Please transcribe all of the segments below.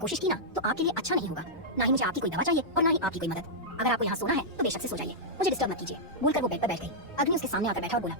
कोशिश की ना तो आपके लिए अच्छा नहीं होगा। ना ही मुझे आपकी कोई दवा चाहिए और ना ही आपकी कोई मदद। अगर आपको यहाँ सोना है तो बेशक से सो जाइए, मुझे डिस्टर्ब मत कीजिए। बोलकर वो बेड पर बैठ गई। अग्नि उसके सामने आकर बैठा और बोला,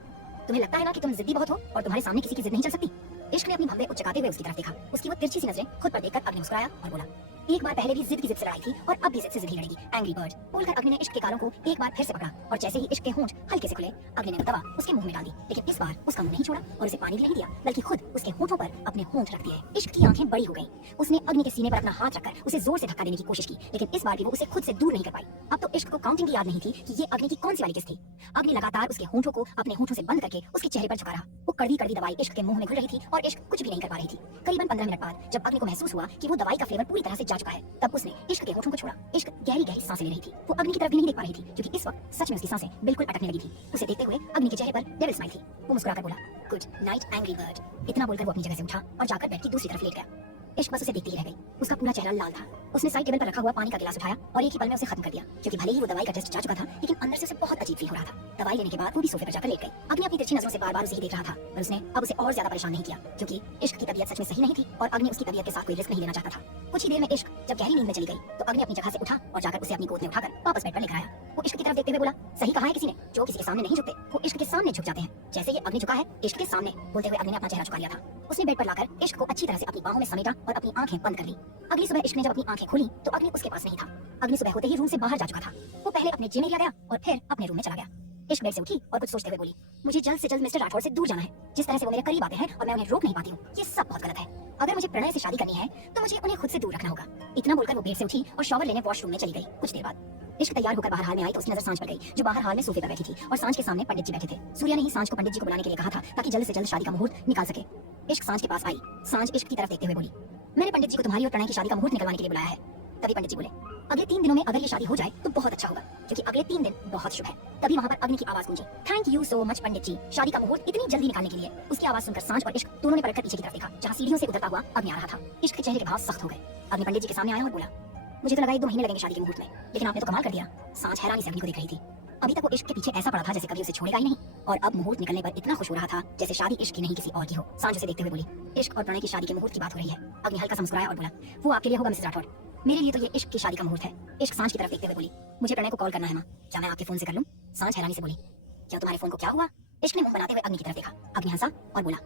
तुम्हें लगता है ना कि तुम जिद्दी बहुत हो और तुम्हारे सामने किसी की जिद नहीं चल सकती। इश्क ने अपनी भंभे उचकाते हुए उसकी तरफ देखा। उसकी वो तिरछी सी नजरें खुद पर देखकर अग्नि मुस्कुराया और बोला, एक बार पहले भी जिद की जिद से लड़ाई थी और अब भी जिद से जिद ही लड़ेगी, एंग्री बर्ड। बोलकर अग्नि ने इश्क के गालों को एक बार फिर से पकड़ा और जैसे ही इश्क के होंठ हल्के से खुले, अग्नि ने वो दवा उसके मुंह में डाल दी। लेकिन इस बार उसका मुंह नहीं छोड़ा और उसे पानी भी नहीं दिया, बल्कि खुद उसके होंठों पर अपने होंठ रख दिए। इश्क की आंखें बड़ी हो गईं। उसने अग्नि के सीने पर अपना हाथ रखकर उसे जोर से धक्का देने की कोशिश की, लेकिन इस बार भी वो उसे खुद से दूर नहीं कर पाई। अब तो इश्क को काउंटिंग की याद नहीं थी कि ये अग्नि की कौन सी वाली किस थी। अग्नि लगातार उसके होंठों को अपने होंठों से बंद करके उसके चेहरे पर झुका रहा। वो कड़वी कड़वी दवाई इश्क के मुंह में घुल रही थी और इश्क कुछ भी नहीं कर पा रही थी। करीबन 15 मिनट बाद जब अग्नि को महसूस हुआ कि वो दवाई का फ्लेवर पूरी तरह से जा चुका है, तब उसने इश्क के होंठों को छोड़ा। इश्क गहरी गहरी सांसें ले रही थी। वो अग्नि की तरफ भी नहीं देख पा रही थी, क्योंकि इस वक्त सच में उसकी सांसें बिल्कुल अटकने लगी थी। उसे देखते हुए अग्नि के चेहरे पर डेविल स्माइल थी। वो मुस्कुराकर बोला, गुड नाइट एंग्री बर्ड। इतना बोलकर वो अपनी जगह से उठा और जाकर बेड की दूसरी तरफ लेट गया। इश्क बस उसे देखती ही रह गई। उसका पूरा चेहरा लाल था। उसने साइड टेबल पर रखा हुआ पानी का गिलास उठाया और एक ही पल में उसे खत्म कर दिया, क्योंकि भले ही वो दवाई का टेस्ट जा चुका था, लेकिन अंदर से उसे बहुत अजीब फील हो रहा था। दवाई लेने के बाद वो भी सोफे पर जाकर लेट गई। अग्नि अपनी तिरछी नजरों से बार-बार उसे ही देख रहा था, पर उसने अब उसे और ज्यादा परेशान नहीं किया, क्योंकि इश्क की तबीयत सच में सही नहीं थी और अग्नि उसकी तबीयत के साथ कोई रिस्क नहीं लेना चाहता था। कुछ ही देर में इश्क जब गहरी नींद में चली गई तो अग्नि अपनी जगह से उठा और जाकर उसे अपनी गोद में उठाकर वापस बेड पर लेकर आया। वो इश्क की तरफ देखते हुए बोला, सही कहा है किसी ने, जो किसी के सामने नहीं झुकते वो इश्क के सामने झुक जाते हैं। जैसे ये अग्नि झुका है इश्क के सामने। बोलते हुए अग्नि ने अपना चेहरा झुका लिया था। उसने बेड पर लाकर इश्क को अच्छी तरह से अपनी बाहों में समेटा और अपनी आंखें बंद कर ली। अगली सुबह इश्क ने जब अपनी आंखें खोली तो अग्नि उसके पास नहीं था। अग्नि सुबह होते ही रूम से बाहर जा चुका था। वो पहले अपने जिम एरिया गया और फिर अपने रूम में चला गया। इश्क बेड से उठी और कुछ सोचते हुए बोली, मुझे जल्द से जल्द मिस्टर राठौर से दूर जाना है। जिस तरह से वो मेरे करीब आते हैं और मैं उन्हें रोक नहीं पाती हूँ, ये सब बहुत गलत है। अगर मुझे प्रणय से शादी करनी है तो मुझे उन्हें खुद से दूर रखना होगा। इतना बोलकर वो बेड से उठी और शॉवर लेने वॉशरूम में चली गई। कुछ देर बाद इश्क तैयार होकर बाहर हाल में आई तो उसकी नजर सांझ पर गई, जो बाहर हाल में सोफे पर बैठी थी और सांझ के सामने पंडित जी बैठे थे। सूर्या ने ही सांझ को पंडित जी को बुलाने के लिए कहा था ताकि जल्द से जल्द शादी का मुहूर्त निकाल सके। इश्क सांझ के पास आई। सांझ इश्क की तरफ देखते हुए बोली, मैंने पंडित जी को तुम्हारी और प्रणय की शादी का मुहूर्त निकलवाने के लिए बुलाया है। तभी पंडित जी बोले, अगले 3 दिनों में अगर ये शादी हो जाए तो बहुत अच्छा होगा, क्योंकि अगले 3 दिन बहुत शुभ है। तभी वहाँ पर अग्नि की आवाज गूंजी, थैंक यू सो मच पंडित जी, शादी का मुहूर्त इतनी जल्दी निकालने के लिए। उसकी आवाज सुनकर सांझ और इश्क दोनों ने पलटकर पीछे की तरफ देखा, जहाँ सीढ़ियों से उतरता हुआ अग्नि आ रहा था। इश्क के चेहरे के भाव सख्त हो गए। अग्नि पंडित जी के सामने आया और बोला, मुझे तो लगा 1-2 महीने लगेंगे शादी के मुहूर्त में, लेकिन आपने तो कमाल कर दिया। सांझ हैरानी से अग्नि को देख रही थी। अभी तक वो इश्क के पीछे ऐसा पड़ा था जैसे कभी उसे छोड़ेगा ही नहीं, और अब मुहूर्त निकलने पर इतना खुश हो रहा था जैसे शादी इश्क की नहीं किसी और की हो। सांझ उसे देखते हुए बोली, इश्क और प्रणय की शादी के मुहूर्त की बात हो रही है। अग्नि हल्का सा मुस्कुराया और बोला, वो आपके लिए होगा मिसेस राठौर, मेरे लिए तो ये इश्क की शादी का मुहूर्त है। इश्क सांझ की तरफ देखते हुए बोली, मुझे प्रणय को कॉल करना है माँ, क्या मैं आपके फोन से कर लूं? सांझ हैरानी से बोली, क्या तुम्हारे फोन को क्या हुआ? इश्क ने मुंह बनाते हुए अग्नि की तरफ देखा। अग्नि हंसा और बोला,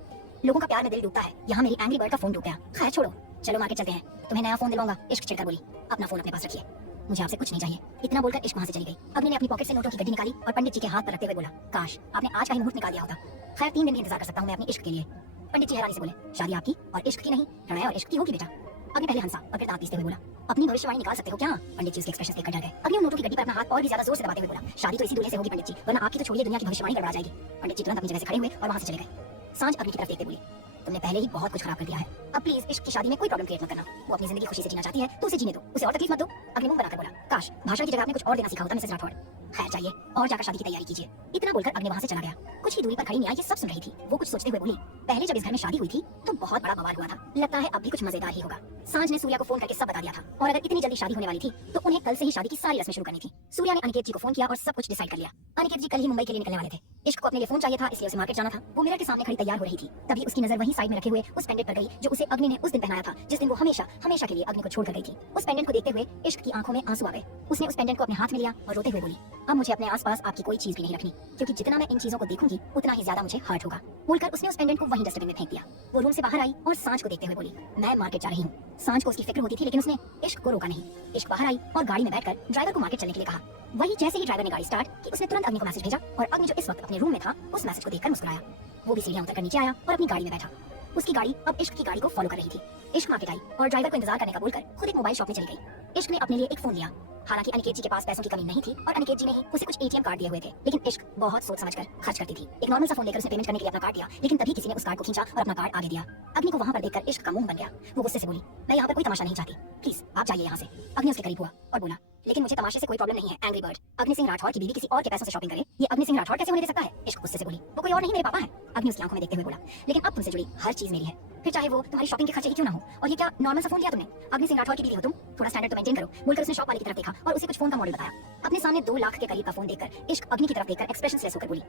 लोगों का प्यार में दिल डूबता है, यहाँ मेरी एंग्री बर्ड का फोन डूब गया। खैर छोड़ो, चलो मार्केट चलते हैं, तुम्हें नया फोन दिलवाऊंगा। इश्क छिड़कर बोली, अपना फोन अपने पास रखिए, मुझे आपसे कुछ नहीं चाहिए। इतना बोलकर इश्क वहाँ से चली गई। अग्नि ने अपनी पॉकेट से नोटों की गड्डी निकाली और पंडित जी के हाथ पर रखते हुए बोला, काश आपने आज का ही मुहूर्त निकाल दिया होता। खैर 3 दिन भी इंतजार कर सकता हूँ मैं अपने इश्क के लिए। पंडित जी हैरानी से बोले, शादी आपकी और इश्क की नहीं, प्रणय और इश्क की होगी बेटा। अग्नि पहले हंसा और फिर दांत पीसते हुए बोला, अपनी भविष्यवाणी निकाल सकते हो क्या? पंडित जी उसके एक्सप्रेशन देखकर डर गए। अग्नि नोटों की गड्डी पर अपना हाथ और भी ज्यादा जोर से दबाते हुए बोला, शादी तो इसी दूल्हे से होगी पंडित जी, वरना आपकी तो छोड़िए दुनिया की भविष्यवाणी गड़बड़ा जाएगी। पंडित जी तुरंत अपनी जगह से खड़े हुए और वहाँ से चले गए। सांझ अग्नि की तरफ देखते बोली, तुमने पहले ही बहुत कुछ खराब कर दिया है, अब प्लीज इश्क की शादी में कोई प्रॉब्लम क्रिएट मत करना। वो अपनी जिंदगी खुशी से जीना चाहती है तो उसे जीने दो, उसे और तकलीफ मत दो। अग्नि मुंह बनाकर बोला, काश भाषण की जगह आपने कुछ और देना सीखा होता मिसेस राठौर। खैर चाहिए और जाकर शादी की तैयारी कीजिए। इतना बोलकर अग्नि वहाँ से चला गया। कुछ ही दूरी पर खड़ी निया ये सब सुन रही थी। वो कुछ सोचते हुए बोली, पहले जब इस घर में शादी हुई थी तो बहुत बड़ा बवाल हुआ था, लगता है अब भी कुछ मजेदार ही होगा। सांझ ने सूर्या को फोन करके सब बता दिया था, और अगर इतनी जल्दी शादी होने वाली थी तो उन्हें कल से ही शादी की सारी रस्में शुरू करनी थी। सूर्या ने अनिकेत जी को फोन किया और सब कुछ डिसाइड कर लिया। अनिकेत जी कल ही मुंबई के लिए निकलने वाले थे। इश्क को अपने लिए फोन चाहिए था, इसलिए उसे मार्केट जाना था। वो मिरर के सामने खड़ी तैयार हो रही थी, तभी उसकी नजर वहीं साइड में रखे हुए उस पेंडेंट पर गई जो उसे अग्नि ने उस दिन पहनाया था, जिस दिन वो हमेशा हमेशा के लिए अग्नि को छोड़कर गई थी। उस पेंडेंट को देखते हुए इश्क की आंखों में आंसू आ गए। उसने उस पेंडेंट को अपने हाथ में लिया और रोते हुए बोली, अब मुझे अपने आसपास आपकी कोई चीज भी नहीं रखनी, क्योंकि जितना मैं इन चीजों को देखूंगी उतना ही ज्यादा मुझे हर्ट होगा। बोलकर उसने उस पेंडेंट को वहीं डस्टबिन में फेंक दिया। वो रूम से बाहर आई और सांझ को देखते हुए बोली, मैं मार्केट जा रही हूँ। सांझ को उसकी फिक्र होती थी, लेकिन उसने इश्क को रोका नहीं। इश्क बाहर आई और गाड़ी में बैठकर ड्राइवर को मार्केट चलने के लिए कहा। वही जैसे ही ड्राइवर ने गाड़ी स्टार्ट की, उसने तुरंत अग्नि को मैसेज भेजा और अग्नि जो इस वक्त अपने रूम में था उस मैसेज को देखकर मुस्कुराया। वो भी सीढ़ियां उतरकर नीचे आया और अपनी गाड़ी में बैठा। उसकी गाड़ी अब इश्क की गाड़ी को फॉलो कर रही थी। इश्क मार्केट आई और ड्राइवर को इंतजार करने का बोलकर खुद एक मोबाइल शॉप में चली गई। इश्क ने अपने लिए एक फोन लिया। हालांकि अनिकेत जी के पास पैसों की कमी नहीं थी और अनिकेत जी ने ही उसे कुछ एटीएम कार्ड दिए हुए थे, लेकिन इश्क बहुत सोच समझकर खर्च करती थी। एक नॉर्मल सा फोन लेकर उसने पेमेंट करने के लिए अपना कार्ड दिया, लेकिन तभी किसी ने उस कार्ड को खींचा और अपना कार्ड आगे दिया। अग्नि को वहाँ पर देखकर इश्क का मुंह बन गया। वो गुस्से से बोली, मैं यहाँ पर कोई तमाशा नहीं चाहती, प्लीज आप जाइए यहाँ से। अग्नि उसके करीब हुआ और बोला, लेकिन मुझे तमाशे से कोई प्रॉब्लम नहीं है एंग्री बर्ड। अग्नि सिंह राठौर की बीवी किसी और के पैसों से शॉपिंग करे, ये अग्नि सिंह राठौर कैसे होने दे सकता है? इश्क गुस्से से बोली, वो कोई और नहीं मेरे पापा है। अग्नि उसकी आंखों में देखते हुए बोला, लेकिन अब तुमसे जुड़ी हर चीज मेरी है, फिर चाहे वो तुम्हारी शॉपिंग के खर्चे ही क्यों ना हो। और ये क्या नॉर्मल सा फोन लिया तुमने? अग्नि सिंह राठौर की बीवी हो तुम, थोड़ा स्टैंडर्ड तो मेंटेन करो। बोलकर उसने शॉप वाले की तरफ देखा और उसे कुछ फोन का मॉडल बताया। अपने सामने 2 लाख के करीब का फोन देखकर इश्क अग्नि की तरफ देखकर एक्सप्रेशनलेस होकर बोली,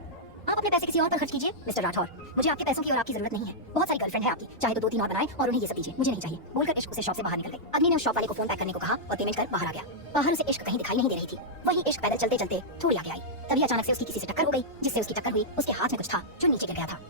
आप अपने पैसे किसी और पर खर्च कीजिए मिस्टर राठौर। मुझे आपके पैसों की और आपकी जरूरत नहीं है। बहुत सारी गर्लफ्रेंड है आपकी, चाहे तो 2-3 और बनाए और उन्हें ये सब दीजिए, मुझे नहीं चाहिए। बोलकर इश्क उसे शॉप से बाहर निकल गई। अग्नि ने उस शॉप वाले को फोन पैक करने को कहा और पेमेंट कर बाहर आ गया। बाहर उसे इश्क कहीं दिखाई नहीं दे रही थी। वहीं इश्क पैदल चलते चलते थोड़ी आगे आई। तभी अचानक से उसकी किसी से टक्कर हो गई, जिससे उसकी टक्कर हुई। उसके हाथ में कुछ था जो नीचे गिर गया था।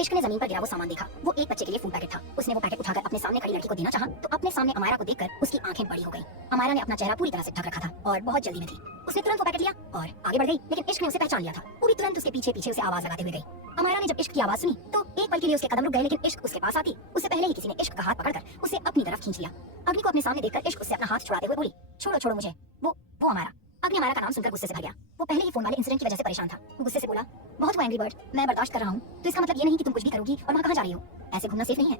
इश्क ने जमीन पर गिरा वो सामान देखा। वो एक बच्चे के लिए फूड पैकेट था। उसने वो पैकेट उठाकर अपने सामने खड़ी लड़की को देना चाहा तो अपने सामने अमायरा को देखकर उसकी आंखें बड़ी हो गईं। अमायरा ने अपना चेहरा पूरी तरह से ढक रखा था और बहुत जल्दी में थी। उसने तुरंत वो पैकेट लिया और आगे बढ़ गई, लेकिन इश्क ने उसे पहचान लिया था। वो भी तुरंत उसके पीछे पीछे उसे आवाज लगाते हुए गई। अमायरा ने जब इश्क की आवाज सुनी तो एक पल के लिए उसके कदम रुक गए, लेकिन इश्क उसके पास आती उससे पहले ही किसी ने इश्क का हाथ पकड़कर उसे अपनी तरफ खींच लिया। अग्नि को अपने सामने देखकर इश्क उससे अपना हाथ छुड़ाते हुए बोली, छोड़ो छोड़ो मुझे। वो अमायरा। अग्नि अमायरा का नाम सुनकर गुस्से से भर गया। वो पहले ही फोन वाले इंसिडेंट की वजह से परेशान था। वो गुस्से से बोला, बहुत हुआ एंग्री बर्ड, मैं बर्दाश्त कर रहा हूँ, तो इसका मतलब ये नहीं कि तुम कुछ भी करोगी और वहाँ कहाँ जा रही हो। ऐसे घूमना सेफ नहीं है,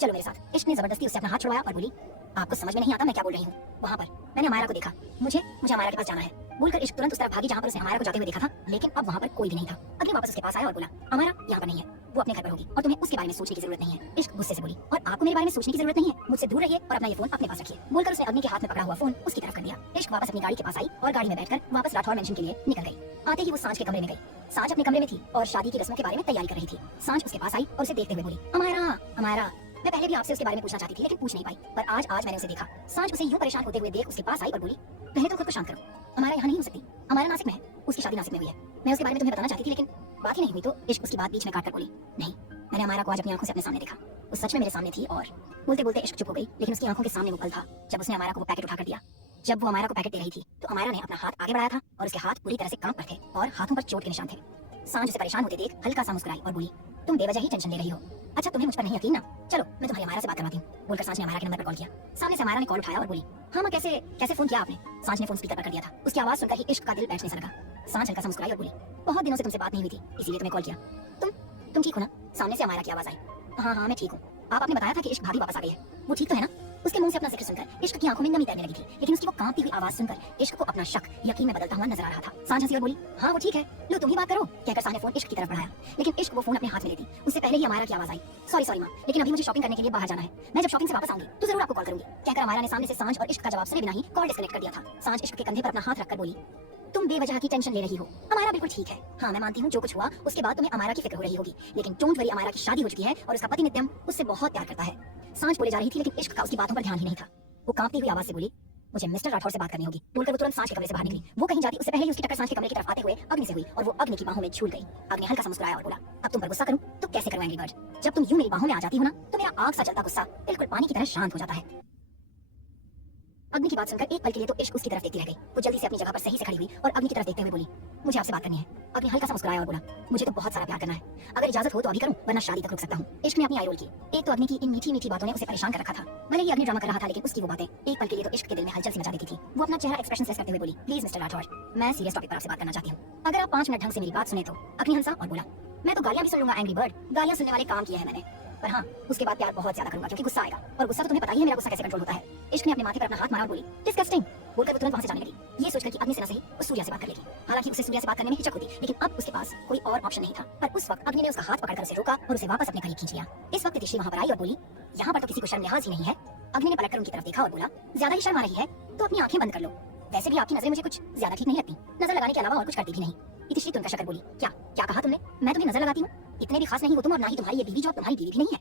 चलो मेरे साथ। इश्क ने जबरदस्ती उससे अपना हाथ छुड़वाया और बोली, आपको समझ में नहीं आता मैं क्या बोल रही हूँ। वहाँ पर मैंने अमायरा को देखा, मुझे अमायरा के पास जाना है। बोलकर इश्क तुरंत उस तरफ भागी जहाँ पर उसे अमायरा को जाते हुए देखा था, लेकिन अब वहाँ पर कोई भी नहीं था। अग्नि वापस उसके पास आया और बोला, अमायरा यहाँ पर नहीं है, वो अपने घर पर होगी और तुम्हें उसके बारे में सोचने की जरूरत नहीं है। इश्क गुस्से से बोली, और आपको मेरे बारे में सोचने की जरूरत नहीं है, मुझसे दूर रहिए और अपना ये फोन अपने पास रखिए। बोलकर उसने अग्नि के हाथ में पकड़ा हुआ फोन उसकी तरफ कर दिया। इश्क वापस अपनी गाड़ी के पास आई और गाड़ी में बैठकर वापस राठौर मेंशन के लिए निकल गई। आते ही वो सांझ के कमरे में गई। सांझ अपने कमरे में थी और शादी की रस्मों के बारे में तैयारी कर रही थी। सांझ उसके पास आई और उसे देखते हुए बोली, अमायरा अमायरा, मैं पहले भी आपसे उसके बारे में पूछना चाहती थी लेकिन पूछ नहीं पाई, पर आज मैंने उसे देखा। सांझ उसे यूं परेशान होते हुए देख उसके पास आई और बोली, पहले तो खुद को शांत करो, अमायरा यहाँ नहीं हो सकती, अमायरा नासिक में है, उसकी शादी नासिक में हुई है। मैं उसके बारे में तुम्हें बताना चाहती थी लेकिन बात ही नहीं हुई। तो इश्क उसकी बात बीच में काटकर बोली, नहीं, मैंने अमायरा को आज अपनी आंखों से अपने सामने देखा, वो सच में मेरे सामने थी। और बोलते बोलते इश्क चुप हो गई, लेकिन उसकी आंखों के सामने वो पल था जब उसने अमायरा को वो पैकेट उठाकर दिया। जब वो अमायरा को पैकेट दे रही थी तो अमायरा ने अपना हाथ आगे बढ़ाया था और उसके हाथ पूरी तरह से कांप रहे थे और हाथों पर चोट के निशान थे। सांझ उसे परेशान होते देख हल्का सा मुस्कुराई और बोली, तुम बेवजह ही टेंशन ले रही हो, अच्छा तुम्हें मुझ पर नहीं यकीन ना, चलो मैं तुम्हारी अमायरा से बात करवाती हूँ। बोलकर सांझ ने अमायरा के नंबर पर कॉल किया। सामने से अमायरा ने कॉल उठाया और बोली, हाँ मां, कैसे फोन किया आपने। सांझ ने फोन स्पीकर पर कर दिया था। उसकी आवाज सुनकर ही इश्क का दिल बैठने सा लगा। सांझ हल्का सा मुस्कुराई और बोली, बहुत दिनों से तुमसे बात नहीं हुई थी, इसीलिए तुम्हें कॉल किया। तुम ठीक हो ना। सामने से अमायरा की आवाज आई, हाँ मैं ठीक हूँ। आपने बताया था कि इश्क भाभी वापस आ गई है, वो ठीक तो है ना। उसके मुंह से अपना जिक्र सुनकर इश्क की आंखों में नमी तैरने लगी थी, लेकिन उसकी वो कांपती हुई आवाज सुनकर इश्क को अपना शक यकीन में बदलता हुआ नजर आ रहा था। सांझ हंसी और बोली, हाँ वो ठीक है, लो तुम ही बात करो, कहकर सांझ ने फोन इश्क की तरफ बढ़ाया, लेकिन इश्क वो फोन अपने हाथ में लेती उससे पहले ही अमायरा की आवाज आई, सॉरी माँ, लेकिन अभी मुझे शॉपिंग करने के लिए बाहर जाना है, मैं जब शॉपिंग से वापस आऊंगी तो जरूर आपको कॉल करूंगी, कहकर अमायरा ने सामने से सांझ और इश्क का जवाब सुने बिना ही कॉल डिस्कनेक्ट कर दिया था। सांझ इश्क के कंधे पर अपना हाथ रखकर बोली, तुम बेवजह की टेंशन ले रही हो, अमायरा बिल्कुल ठीक है। हाँ मैं मानती हूँ जो कुछ हुआ उसके बाद तुम्हें अमायरा की फिक्र हो रही होगी, लेकिन डोंट वरी, अमायरा की शादी हो चुकी है और उसका पति नित्यम उससे बहुत प्यार करता है। सांझ बोले जा रही थी लेकिन इश्क का उसकी बातों पर ध्यान ही नहीं था। वो कांपती हुई आवाज से बोली, मुझे मिस्टर राठौर से बात करनी होगी। बोलकर वो तुरंत सांझ के कमरे से बाहर निकली। वो कहीं जाती उससे पहले ही उसकी टक्कर सांझ के कमरे की तरफ आते हुए अग्नि से हुई और वो अग्नि की बाहों में झूल गई। अग्नि हल्का सा मुस्कुराया और बोला, अब तुम पर गुस्सा करूं तो कैसे करूं एंग्री बर्ड, जब तुम यूं मेरी बाहों में आ जाती हो ना तो मेरा आग सा जलता गुस्सा बिल्कुल पानी की तरह शांत हो जाता है। अग्नि की बात सुनकर एक पल के लिए तो इश्क उसकी तरफ देखती रह गई। वो जल्दी से अपनी जगह पर सही से खड़ी हुई और अग्नि की तरफ देखते हुए बोली, मुझे आपसे बात करनी है। अग्नि हल्का सा मुस्कुराया और बोला, मुझे तो बहुत सारा प्यार करना है, अगर इजाजत हो तो अभी करूं वरना शादी तक रुक सकता हूं। इश्क ने अपनी आई रोल की। एक तो अग्नि की इन मीठी मीठी बातों ने उसे परेशान कर रखा था। भले ही अग्नि ड्रामा कर रहा था लेकिन उसकी वो बातें एक पल के लिए तो इश्क के दिल में हलचल सी मचा देती थी। वो अपना चेहरा एक्सप्रेशनलेस करते हुए बोली, प्लीज मिस्टर राठौर, मैं सीरियस टॉपिक पर आपसे बात करना चाहती हूँ, अगर आप 5 मिनट ढंग से मेरी बात सुने तो। अग्नि हंसा और बोला, मैं तो गालियां भी सुन लूंगा एंग्री बर्ड, गालियां सुनने वाले काम किए हैं मैंने, पर हाँ उसके बाद प्यार बहुत ज्यादा करूंगा क्योंकि गुस्सा आएगा, और गुस्सा तो तुम्हें पता ही है मेरा गुस्सा कैसे कंट्रोल होता है। इश्क ने अपने माथे पर अपना हाथ मारा और बोली, डिस्गस्टिंग, बोलकर वो तुरंत वहां से जाने लगी। ये सोचकर कि अग्नि से ना सही वो सूर्या से बात कर लेगी। हालांकि उसे सूर्या से बात करने में हिचक होती, लेकिन अब उसके पास कोई और ऑप्शन नहीं था। पर उस वक्त अग्नि ने उसका हाथ पकड़कर उसे रोका और उसे वापस अपने करीब खींच लिया। इस वक्त तिशी वहां पर आई और बोली, यहाँ पर तो किसी को शर्म लिहाज ही नहीं है। अग्नि ने पलटकर उनकी तरफ देखा और बोला, ज्यादा ही शर्म आ रही है तो अपनी आंखें बंद कर लो, वैसे भी आपकी नजरें मुझे कुछ ज्यादा ठीक नहीं लगती, नजर लगाने के अलावा और कुछ करती भी नहीं। इतिश्री तुनका शक्कर बोली, क्या कहा तुमने, मैं तुम्हें नजर लगाती हूँ, इतने भी खास नहीं हो तुम और ना ही तुम्हारी ये बीवी जो तुम्हारी बीवी भी नहीं है।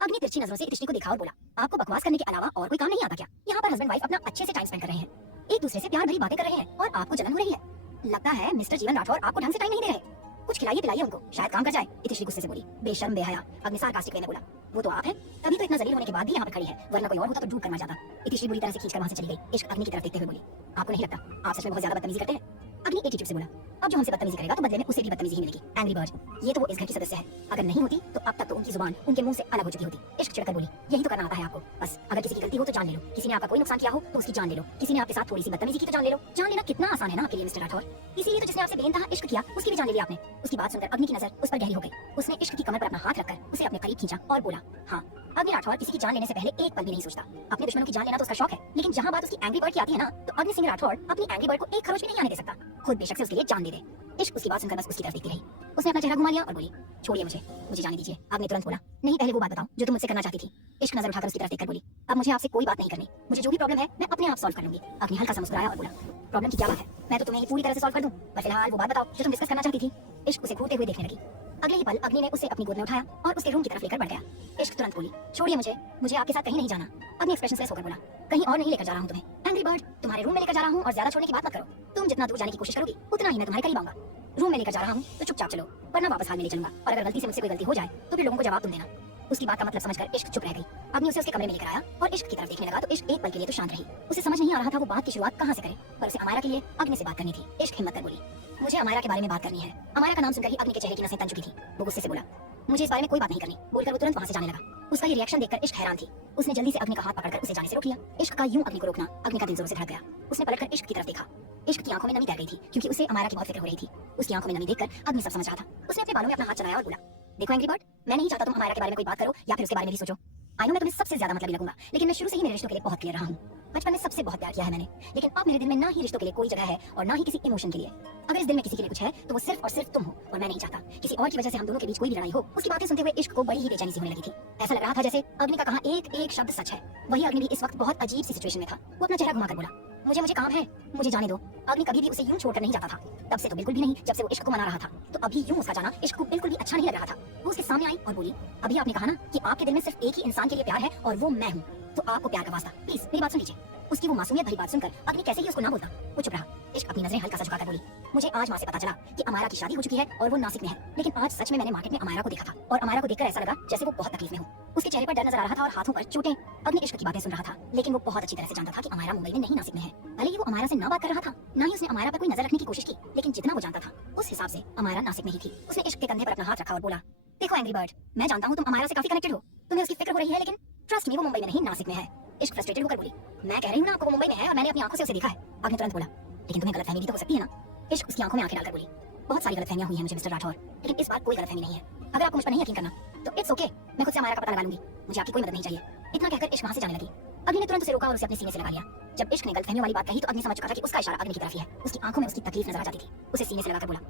अग्नि तिरछी नजरों से इतिश्री को देखा और बोला, आपको बकवास करने के अलावा और कोई काम नहीं आता क्या। यहाँ पर हस्बैंड वाइफ अपना अच्छे से टाइम स्पेंड कर रहे हैं, एक दूसरे से प्यार भरी बातें कर रहे हैं और आपको जलन हो रही है। लगता है मिस्टर जीवन राठौर आपको ढंग से टाइम नहीं दे रहे, कुछ खिलाइए पिलाइए उनको, शायद काम कर जाए। इतिश्री गुस्से से बोली, बेशर्म बेहया। अग्नि सार्कास्टिक वे में बोला, वो तो आप हैं, तभी तो इतना जलील होने के बाद भी यहाँ पर खड़ी है, वरना कोई और होता तो डूब कर मर जाता। इतिश्री बुरी तरह से खींचकर वहां से चली गई। इश्क अग्नि की तरफ देखते हुए बोली, आपको नहीं लगता आप सच में बहुत ज्यादा बदतमीजी करते हैं। अग्नि एटीट्यूड से बोला, अब जो हमसे बदतमीजी करेगा तो बदले में उसे भी बदतमीजी ही मिलेगी। एंग्री बर्ड, ये तो वो इस घर की सदस्य है, अगर नहीं होती तो अब तक तो उनकी जुबान उनके मुंह से अलग हो चुकी होती। इश्क चिढ़कर बोली, यही तो करना आता है आपको, बस अगर किसी की गलती हो तो जान ले लो, किसी ने आपका कोई नुकसान किया हो तो उसकी जान ले लो, किसी ने आपके साथ थोड़ी सी बदतमीजी की तो जान ले लो। जान लेना कितना आसान है ना आपके लिए मिस्टर राठौर, इसीलिए तो जिसने आपसे बेइंतहा इश्क किया उसकी भी जान ले ली आपने। उसकी बात सुनकर अग्नि की नजर उस पर गहरी हो गई। उसने इश्क की कमर पर अपना हाथ रखकर उसे अपने करीब खींचा और बोला, हाँ अग्नि राठौर किसी की जान लेने से पहले एक पल भी नहीं सोचता, अपने दुश्मनों की जान लेना तो उसका शौक है, लेकिन जहाँ बात उसकी एंग्री बर्ड की आती है ना तो अग्नि सिंह राठौर अपनी एंग्री बर्ड को एक खरोच भी नहीं आने दे सकता, खुद बेशक से उसके लिए जान दे दे। इश्क उसकी बात सुनकर बस उसकी तरफ देखती रही। उसने अपना चेहरा घुमा लिया और बोली, छोड़िए मुझे जाने दीजिए। अग्नि तुरंत बोला, नहीं पहले वो बात बताओ जो तुम मुझसे करना चाहती थी। इश्क नजर उठाकर उसकी तरफ देखकर बोली, अब मुझे आपसे कोई बात नहीं करनी, मुझे जो भी प्रॉब्लम है मैं अपने आप सॉल्व कर लूंगी। अग्नि हल्का सा मुस्कुराया और बोला, प्रॉब्लम की क्या बात है, मैं तो तुम्हें पूरी तरह से सॉल्व कर दूं, पर फिलहाल वो बात बताओ जो तुम डिस्कस करना चाहती थी। इश्क उसे घूरते हुए देखने लगी। अगले ही पल अग्नि ने उसे अपनी गोद में उठाया और उसके रूम की तरफ लेकर बढ़ गया। इश्क तुरंत बोली, छोड़िए मुझे आपके साथ कहीं नहीं जाना। अग्नि एक्सप्रेशनलेस होकर बोला, कहीं और नहीं लेकर जा रहा हूँ तुम्हें। एंग्री बर्ड, तुम्हारे रूम में लेकर जा रहा हूँ और ज्यादा छोड़ने की बात मत करो। तुम जितना दूर जाने की कोशिश करोगी उतना ही मैं तुम्हारे करीब आऊंगा। रूम में लेकर जा रहा हूँ तो चुपचाप चलो, वरना वापस हाल में ले चलूंगा, और अगर गलती से मुझसे कोई गलती हो जाए तो फिर लोगों को जवाब तुम देना। उसकी बात का मतलब समझकर इश्क चुप रह गई। अग्नि उसे उसके कमरे में लेकर आया और इश्क की तरफ देखने लगा तो इश्क एक पल के लिए तो शांत रही। उसे समझ नहीं आ रहा था वो बात की शुरुआत कहाँ से करे, पर उसे अमायरा के लिए अग्नि से बात करनी थी। इश्क हिम्मत कर बोली, मुझे अमायरा के बारे में बात करनी है। अमायरा का नाम सुनकर ही अग्नि के चेहरे की नसें तन चुकी थी। वो गुस्से से बोला, मुझे इस बारे में कोई बात नहीं करनी, बोलकर वो तुरंत वहां से जाने लगा। उसका ये रिएक्शन देखकर इश्क हैरान थी। उसने जल्दी से अग्नि का हाथ पकड़कर उसे जाने से रोक लिया। इश्क का यूं अग्नि को रोकना, अग्नि का दिल जोर से धड़क गया। उसने पलटकर इश्क की तरफ देखा। इश्क की आंखों में नमी तैर गई थी क्योंकि उसे अमायरा की बहुत फिक्र हो रही थी। उसकी आंखों में नमी देखकर अग्नि सब समझ रहा था। उसने अपने बालों में अपना हाथ चलाया और बोला, देखो एंग्री बर्ड, मैं नहीं चाहता तुम अमायरा के बारे में कोई बात करो या फिर उसके बारे में भी सोचो। आई नो मैं तुम्हें सबसे ज्यादा मतलबी लगूंगा, लेकिन मैं शुरू से ही मेरे रिश्तों के लिए बहुत क्लियर रहा हूँ। बचपन में सबसे बहुत प्यार किया है मैंने, लेकिन अब मेरे दिल में ना ही रिश्तों के लिए कोई जगह है और ना ही किसी इमोशन के लिए। अगर इस दिल में किसी के लिए कुछ है तो वो सिर्फ और सिर्फ तुम हो, और मैं नहीं चाहता किसी और की वजह से हम दोनों के बीच कोई भी लड़ाई हो। उसकी बातें सुनते हुए इश्क को बड़ी ही बेचैनी सी होने लगी थी। ऐसा लग रहा था जैसे अग्नि का कहा एक एक शब्द सच है। वही अग्नि भी इस वक्त बहुत अजीब सी सिचुएशन में था। वो अपना चेहरा घुमाकर बोला, मुझे काम है, मुझे जाने दो। अग्नि कभी भी उसे यूं छोड़कर नहीं जाता था, तब से तो बिल्कुल भी नहीं जब से वो इश्क को मना रहा था। तो अभी यूं उसका जाना इश्क को बिल्कुल भी अच्छा नहीं लग रहा था। वो उसके सामने आई और बोली, अभी आपने कहा ना कि आपके दिल में सिर्फ एक ही इंसान के लिए प्यार है और वो मैं हूँ, तो आपको प्यार का वास्ता प्लीज मेरी बात सुन लीजिए। उसकी वो मासूमियत भरी बात सुनकर अग्नि कैसे ही उसको ना बोलता। वो चुप रहा। इश्क अपनी नजरें हल्का सा झुकाकर बोली, मुझे आज माँ से पता चला कि अमायरा की शादी हो चुकी है और वो नासिक में है, लेकिन आज सच में मैंने मार्केट में अमायरा को देखा था और अमायरा को देखकर ऐसा लगा जैसे वो बहुत तकलीफ में हो। उसके चेहरे पर डर नजर आ रहा था और हाथों पर चोटें। अग्नि इश्क की बातें सुन रहा था, लेकिन वो बहुत अच्छी तरह से जानता था कि अमायरा मुंबई में नहीं नासिक में है। भले ही वो अमायरा से ना बात कर रहा था, ना ही उसने अमायरा पर कोई नजर रखने की कोशिश की, लेकिन जितना वो जानता था उस हिसाब से अमायरा नासिक में ही थी। उसने इश्क के कंधे पर अपना हाथ रखा और बोला, देखो एंग्री बर्ड, मैं जानता हूँ तुम अमायरा से काफी कनेक्टेड हो, तुम्हें उसकी फिक्र हो रही है, लेकिन ट्रस्ट मी वो मुंबई में नहीं नासिक में है। इश्क फ्रस्ट्रेटेड होकर बोली, मैं कह रही हूँ ना आपको वो मुंबई में है और मैंने अपनी आंखों से उसे देखा है। अग्नि तुरंत बोला, लेकिन तुम्हें गलतफहमी भी तो हो सकती है ना। इश्क उसकी आंखों में आंखें डालकर बोली, बहुत सारी गलतफहमियां हुई हैं मुझे मिस्टर राठौर, लेकिन इस बार कोई गलतफहमी नहीं है। अगर आपको मुझ पर नहीं यकीन करना तो इट्स ओके, मैं खुद से अमायरा का पता लगा लूंगी, मुझे आपकी कोई मदद नहीं चाहिए। इतना कहकर इश्क वहां से जाने लगी। अग्नि ने तुरंत उसे रोका और उसे अपने सीने से लगा लिया। जब इश्क ने गलतफहमियों वाली बात कही तो अग्नि समझ चुका था कि उसका इशारा अग्नि की तरफ ही है। उसकी आंखों में उसकी तकलीफ नजर आ जाती थी। उसे सीने से लगाकर बोला,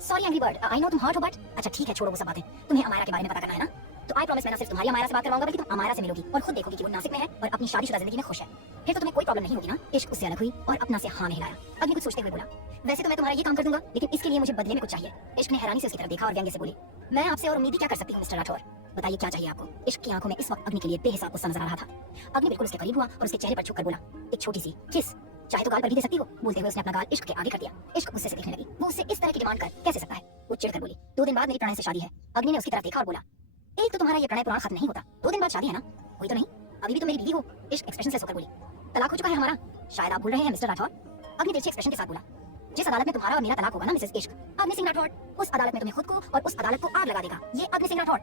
sorry angry bird, I know तुम हर्ट हो, बट अच्छा ठीक है, छोड़ो वो सब बातें। तुम्हें अमायरा के बारे में पता करना है ना, तो आई प्रॉमिस मैं ना सिर्फ तुम्हारी अमायरा से बात करवाऊंगा बल्कि तुम अमायरा से मिलोगी और खुद देखोगी कि वो नासिक में है और अपनी शादीशुदा जिंदगी में खुश है। फिर तो तुम्हें कोई प्रॉब्लम नहीं होगी ना। इश्क उससे अलग हुई और अपना से हाँ में हिलाया। अग्नि कुछ सोचते हुए बोला, वैसे तो मैं तुम्हारा ये काम कर दूंगा, लेकिन इसके लिए मुझे बदले में कुछ चाहिए। इश्क ने हैरानी से उसकी तरफ देखा और व्यंग्य से बोली, मैं आपसे और उम्मीद ही क्या कर सकती हूँ मिस्टर राठौर, बताइए क्या चाहिए आपको। इश्क की आंखों में इस वक्त अग्नि के लिए बेहिसाब गुस्सा नजर आ रहा था। अग्नि बिल्कुल उसके करीब हुआ और उसके चेहरे पर झुककर बोला, एक छोटी सी किस, चाहे तो गाल पर भी दे सकती हो। बोलते हुए उसने अपना गाल इश्क के आगे कर दिया। इश्क गुस्से से देखने लगी, वो उससे इस तरह की डिमांड कर कैसे सकता है। वो चिढ़कर बोली, 2 दिन बाद मेरी प्रणय से शादी है। अग्नि ने उसकी तरफ देखा और बोला, एक तो तुम्हारा ये प्रणय पुराण खत्म नहीं होता, 2 दिन बाद शादी है ना, कोई तो नहीं, अभी भी तो मेरी बीवी हो। इश्क एक्सप्रेशनलेस होकर बोली, तलाक हो चुका है हमारा, शायद आप भूल रहे हैं मिस्टर राठौर। अग्नि तिरछे एक्सप्रेशन के साथ बोला, जिस अदालत में तुम्हारा और मेरा तलाक होगा ना मिसेस इश्क, अग्नि सिंह राठौर, उस अदालत में तुम्हें खुद को और उस अदालत को आग लगा देगा ये अग्नि सिंह राठौर।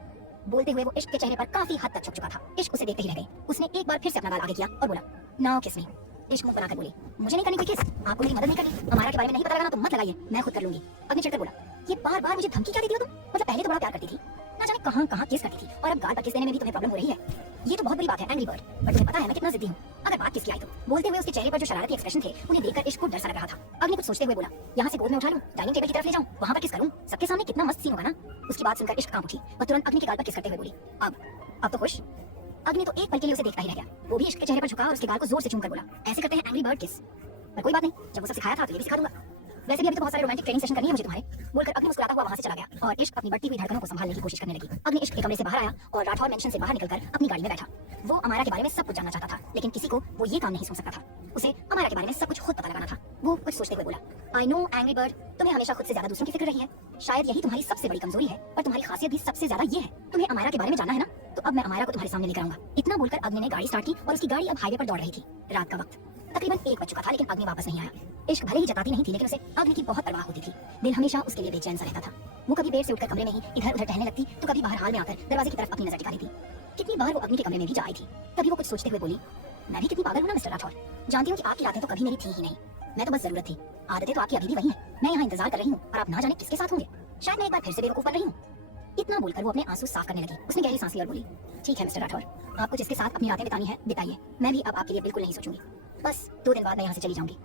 बोलते हुए वो इश्क के चेहरे पर काफी हद तक झुक चुका था। इश्क उसे देखते ही रह गई। उसने एक बार फिर से अपना गाल आगे किया और बोला, नाउ किस मी। इश्क मुंह बनाकर बोली, मुझे नहीं करनी कोई किस, आपको मेरी मदद नहीं करनी, हमारा के बारे में नहीं पता लगाना तो मत लगाइए, मैं खुद कर लूंगी। अग्नि चिढ़कर बोला, ये बार बार मुझे धमकी क्या देती हो तुम, मतलब पहले तो बड़ा प्यार करती थी, ना जाने कहां कहां किस करती थी, और अब गाल पर किस देने में भी तुम्हें प्रॉब्लम हो रही है। ये तो बहुत बड़ी बात है एंग्री बर्ड, पर तुम्हें पता है मैं कितना जिद्दी हूं, अगर बात किसकी आई तो। बोलते हुए उसके चेहरे पर जो शरारती एक्सप्रेशन थे उन्हें देखकर इश्क को डर सा लग रहा था। अग्नि कुछ सोचते हुए बोला, यहाँ से गोद में उठा लूं, डाइनिंग टेबल की तरफ ले जाऊं, वहां पर किस करूं, सबके सामने कितना मस्त सीन होगा ना। उसकी बात सुनकर इश्क कांप उठी और तुरंत अग्नि के गाल पर किस करते हुए बोली, अब तो खुश। अग्नि तो एक पल के लिए उसे देखता ही रह गया। वो भी इश्क के चेहरे पर झुका और उसके गाल को जोर से चूमकर बोला, ऐसे करते हैं एंग्री बर्ड किस, पर कोई बात नहीं, जब वो सब सिखाया था तो ये भी सिखा दूंगा। वैसे भी अभी तो बहुत सारे रोमांटिक ट्रेनिंग सेशन करनी है मुझे तुम्हारे। बोलकर अग्नि मुस्कुराता हुआ वहां से चला गया और इश्क अपनी बढ़ती हुई धड़कनों को संभालने की कोशिश करने लगी। अग्नि इश्क के कमरे से बाहर आया और राठौर मेंशन से बाहर निकलकर अपनी गाड़ी में बैठा। वो अमायरा के बारे में सब कुछ जानना चाहता था, लेकिन किसी को वो ये काम नहीं सुन सकता था। उसे अमायरा के बारे में सब कुछ खुद पता लगाना था। वो कुछ सोचते हुए बोला, आई नो एंग्री बर्ड, तुम्हें हमेशा खुद से ज्यादा दूसरों की फिक्र रही है, शायद यही तुम्हारी सबसे बड़ी कमजोरी है, पर तुम्हारी खासियत भी सबसे ज्यादा ये है, तुम्हें अमायरा के बारे में जानना है ना, तो अब मैं अमायरा को तुम्हारे सामने लेकर आऊंगा। इतना बोलकर अग्नि ने गाड़ी स्टार्ट की और उसकी गाड़ी अब हाईवे पर दौड़ रही थी। रात का वक्त तकरीबन 1 बज चुका था, लेकिन अग्नि वापस नहीं आया। इश्क भले ही जताती नहीं थी, लेकिन उसे अग्नि की बहुत परवाह होती थी। दिल हमेशा उसके लिए बेचैन सा रहता था। वो कभी बेड से उठकर कमरे में ही इधर उधर टहलने लगती, तो कभी बाहर हाल में आकर दरवाजे की तरफ अपनी नजर टिका लेती। कितनी बार वो अग्नि के कमरे में भी जा आई थी। तभी वो कुछ सोचते हुए बोली, मैं भी कितनी पागल हूं ना मिस्टर राठौर, जानती हूँ कि आपकी रातें तो कभी मेरी थी ही नहीं, मैं तो बस जरूरत थी, आदतें तो आपकी अभी भी वही हैं। मैं यहाँ इंतजार कर रही हूँ और आप ना जाने किसके साथ होंगे, शायद मैं एक बार फिर से बेवकूफ बन रही हूँ। इतना बोलकर वो अपने आंसू साफ करने लगी। उसने गहरी सांस ली और बोली, ठीक है मिस्टर राठौर, आपको जिसके साथ अपनी रातें बितानी है बिताइए, मैं भी अब आपके लिए बिल्कुल नहीं सोचूंगी, बस 2 दिन बाद मैं यहाँ से चली जाऊंगी।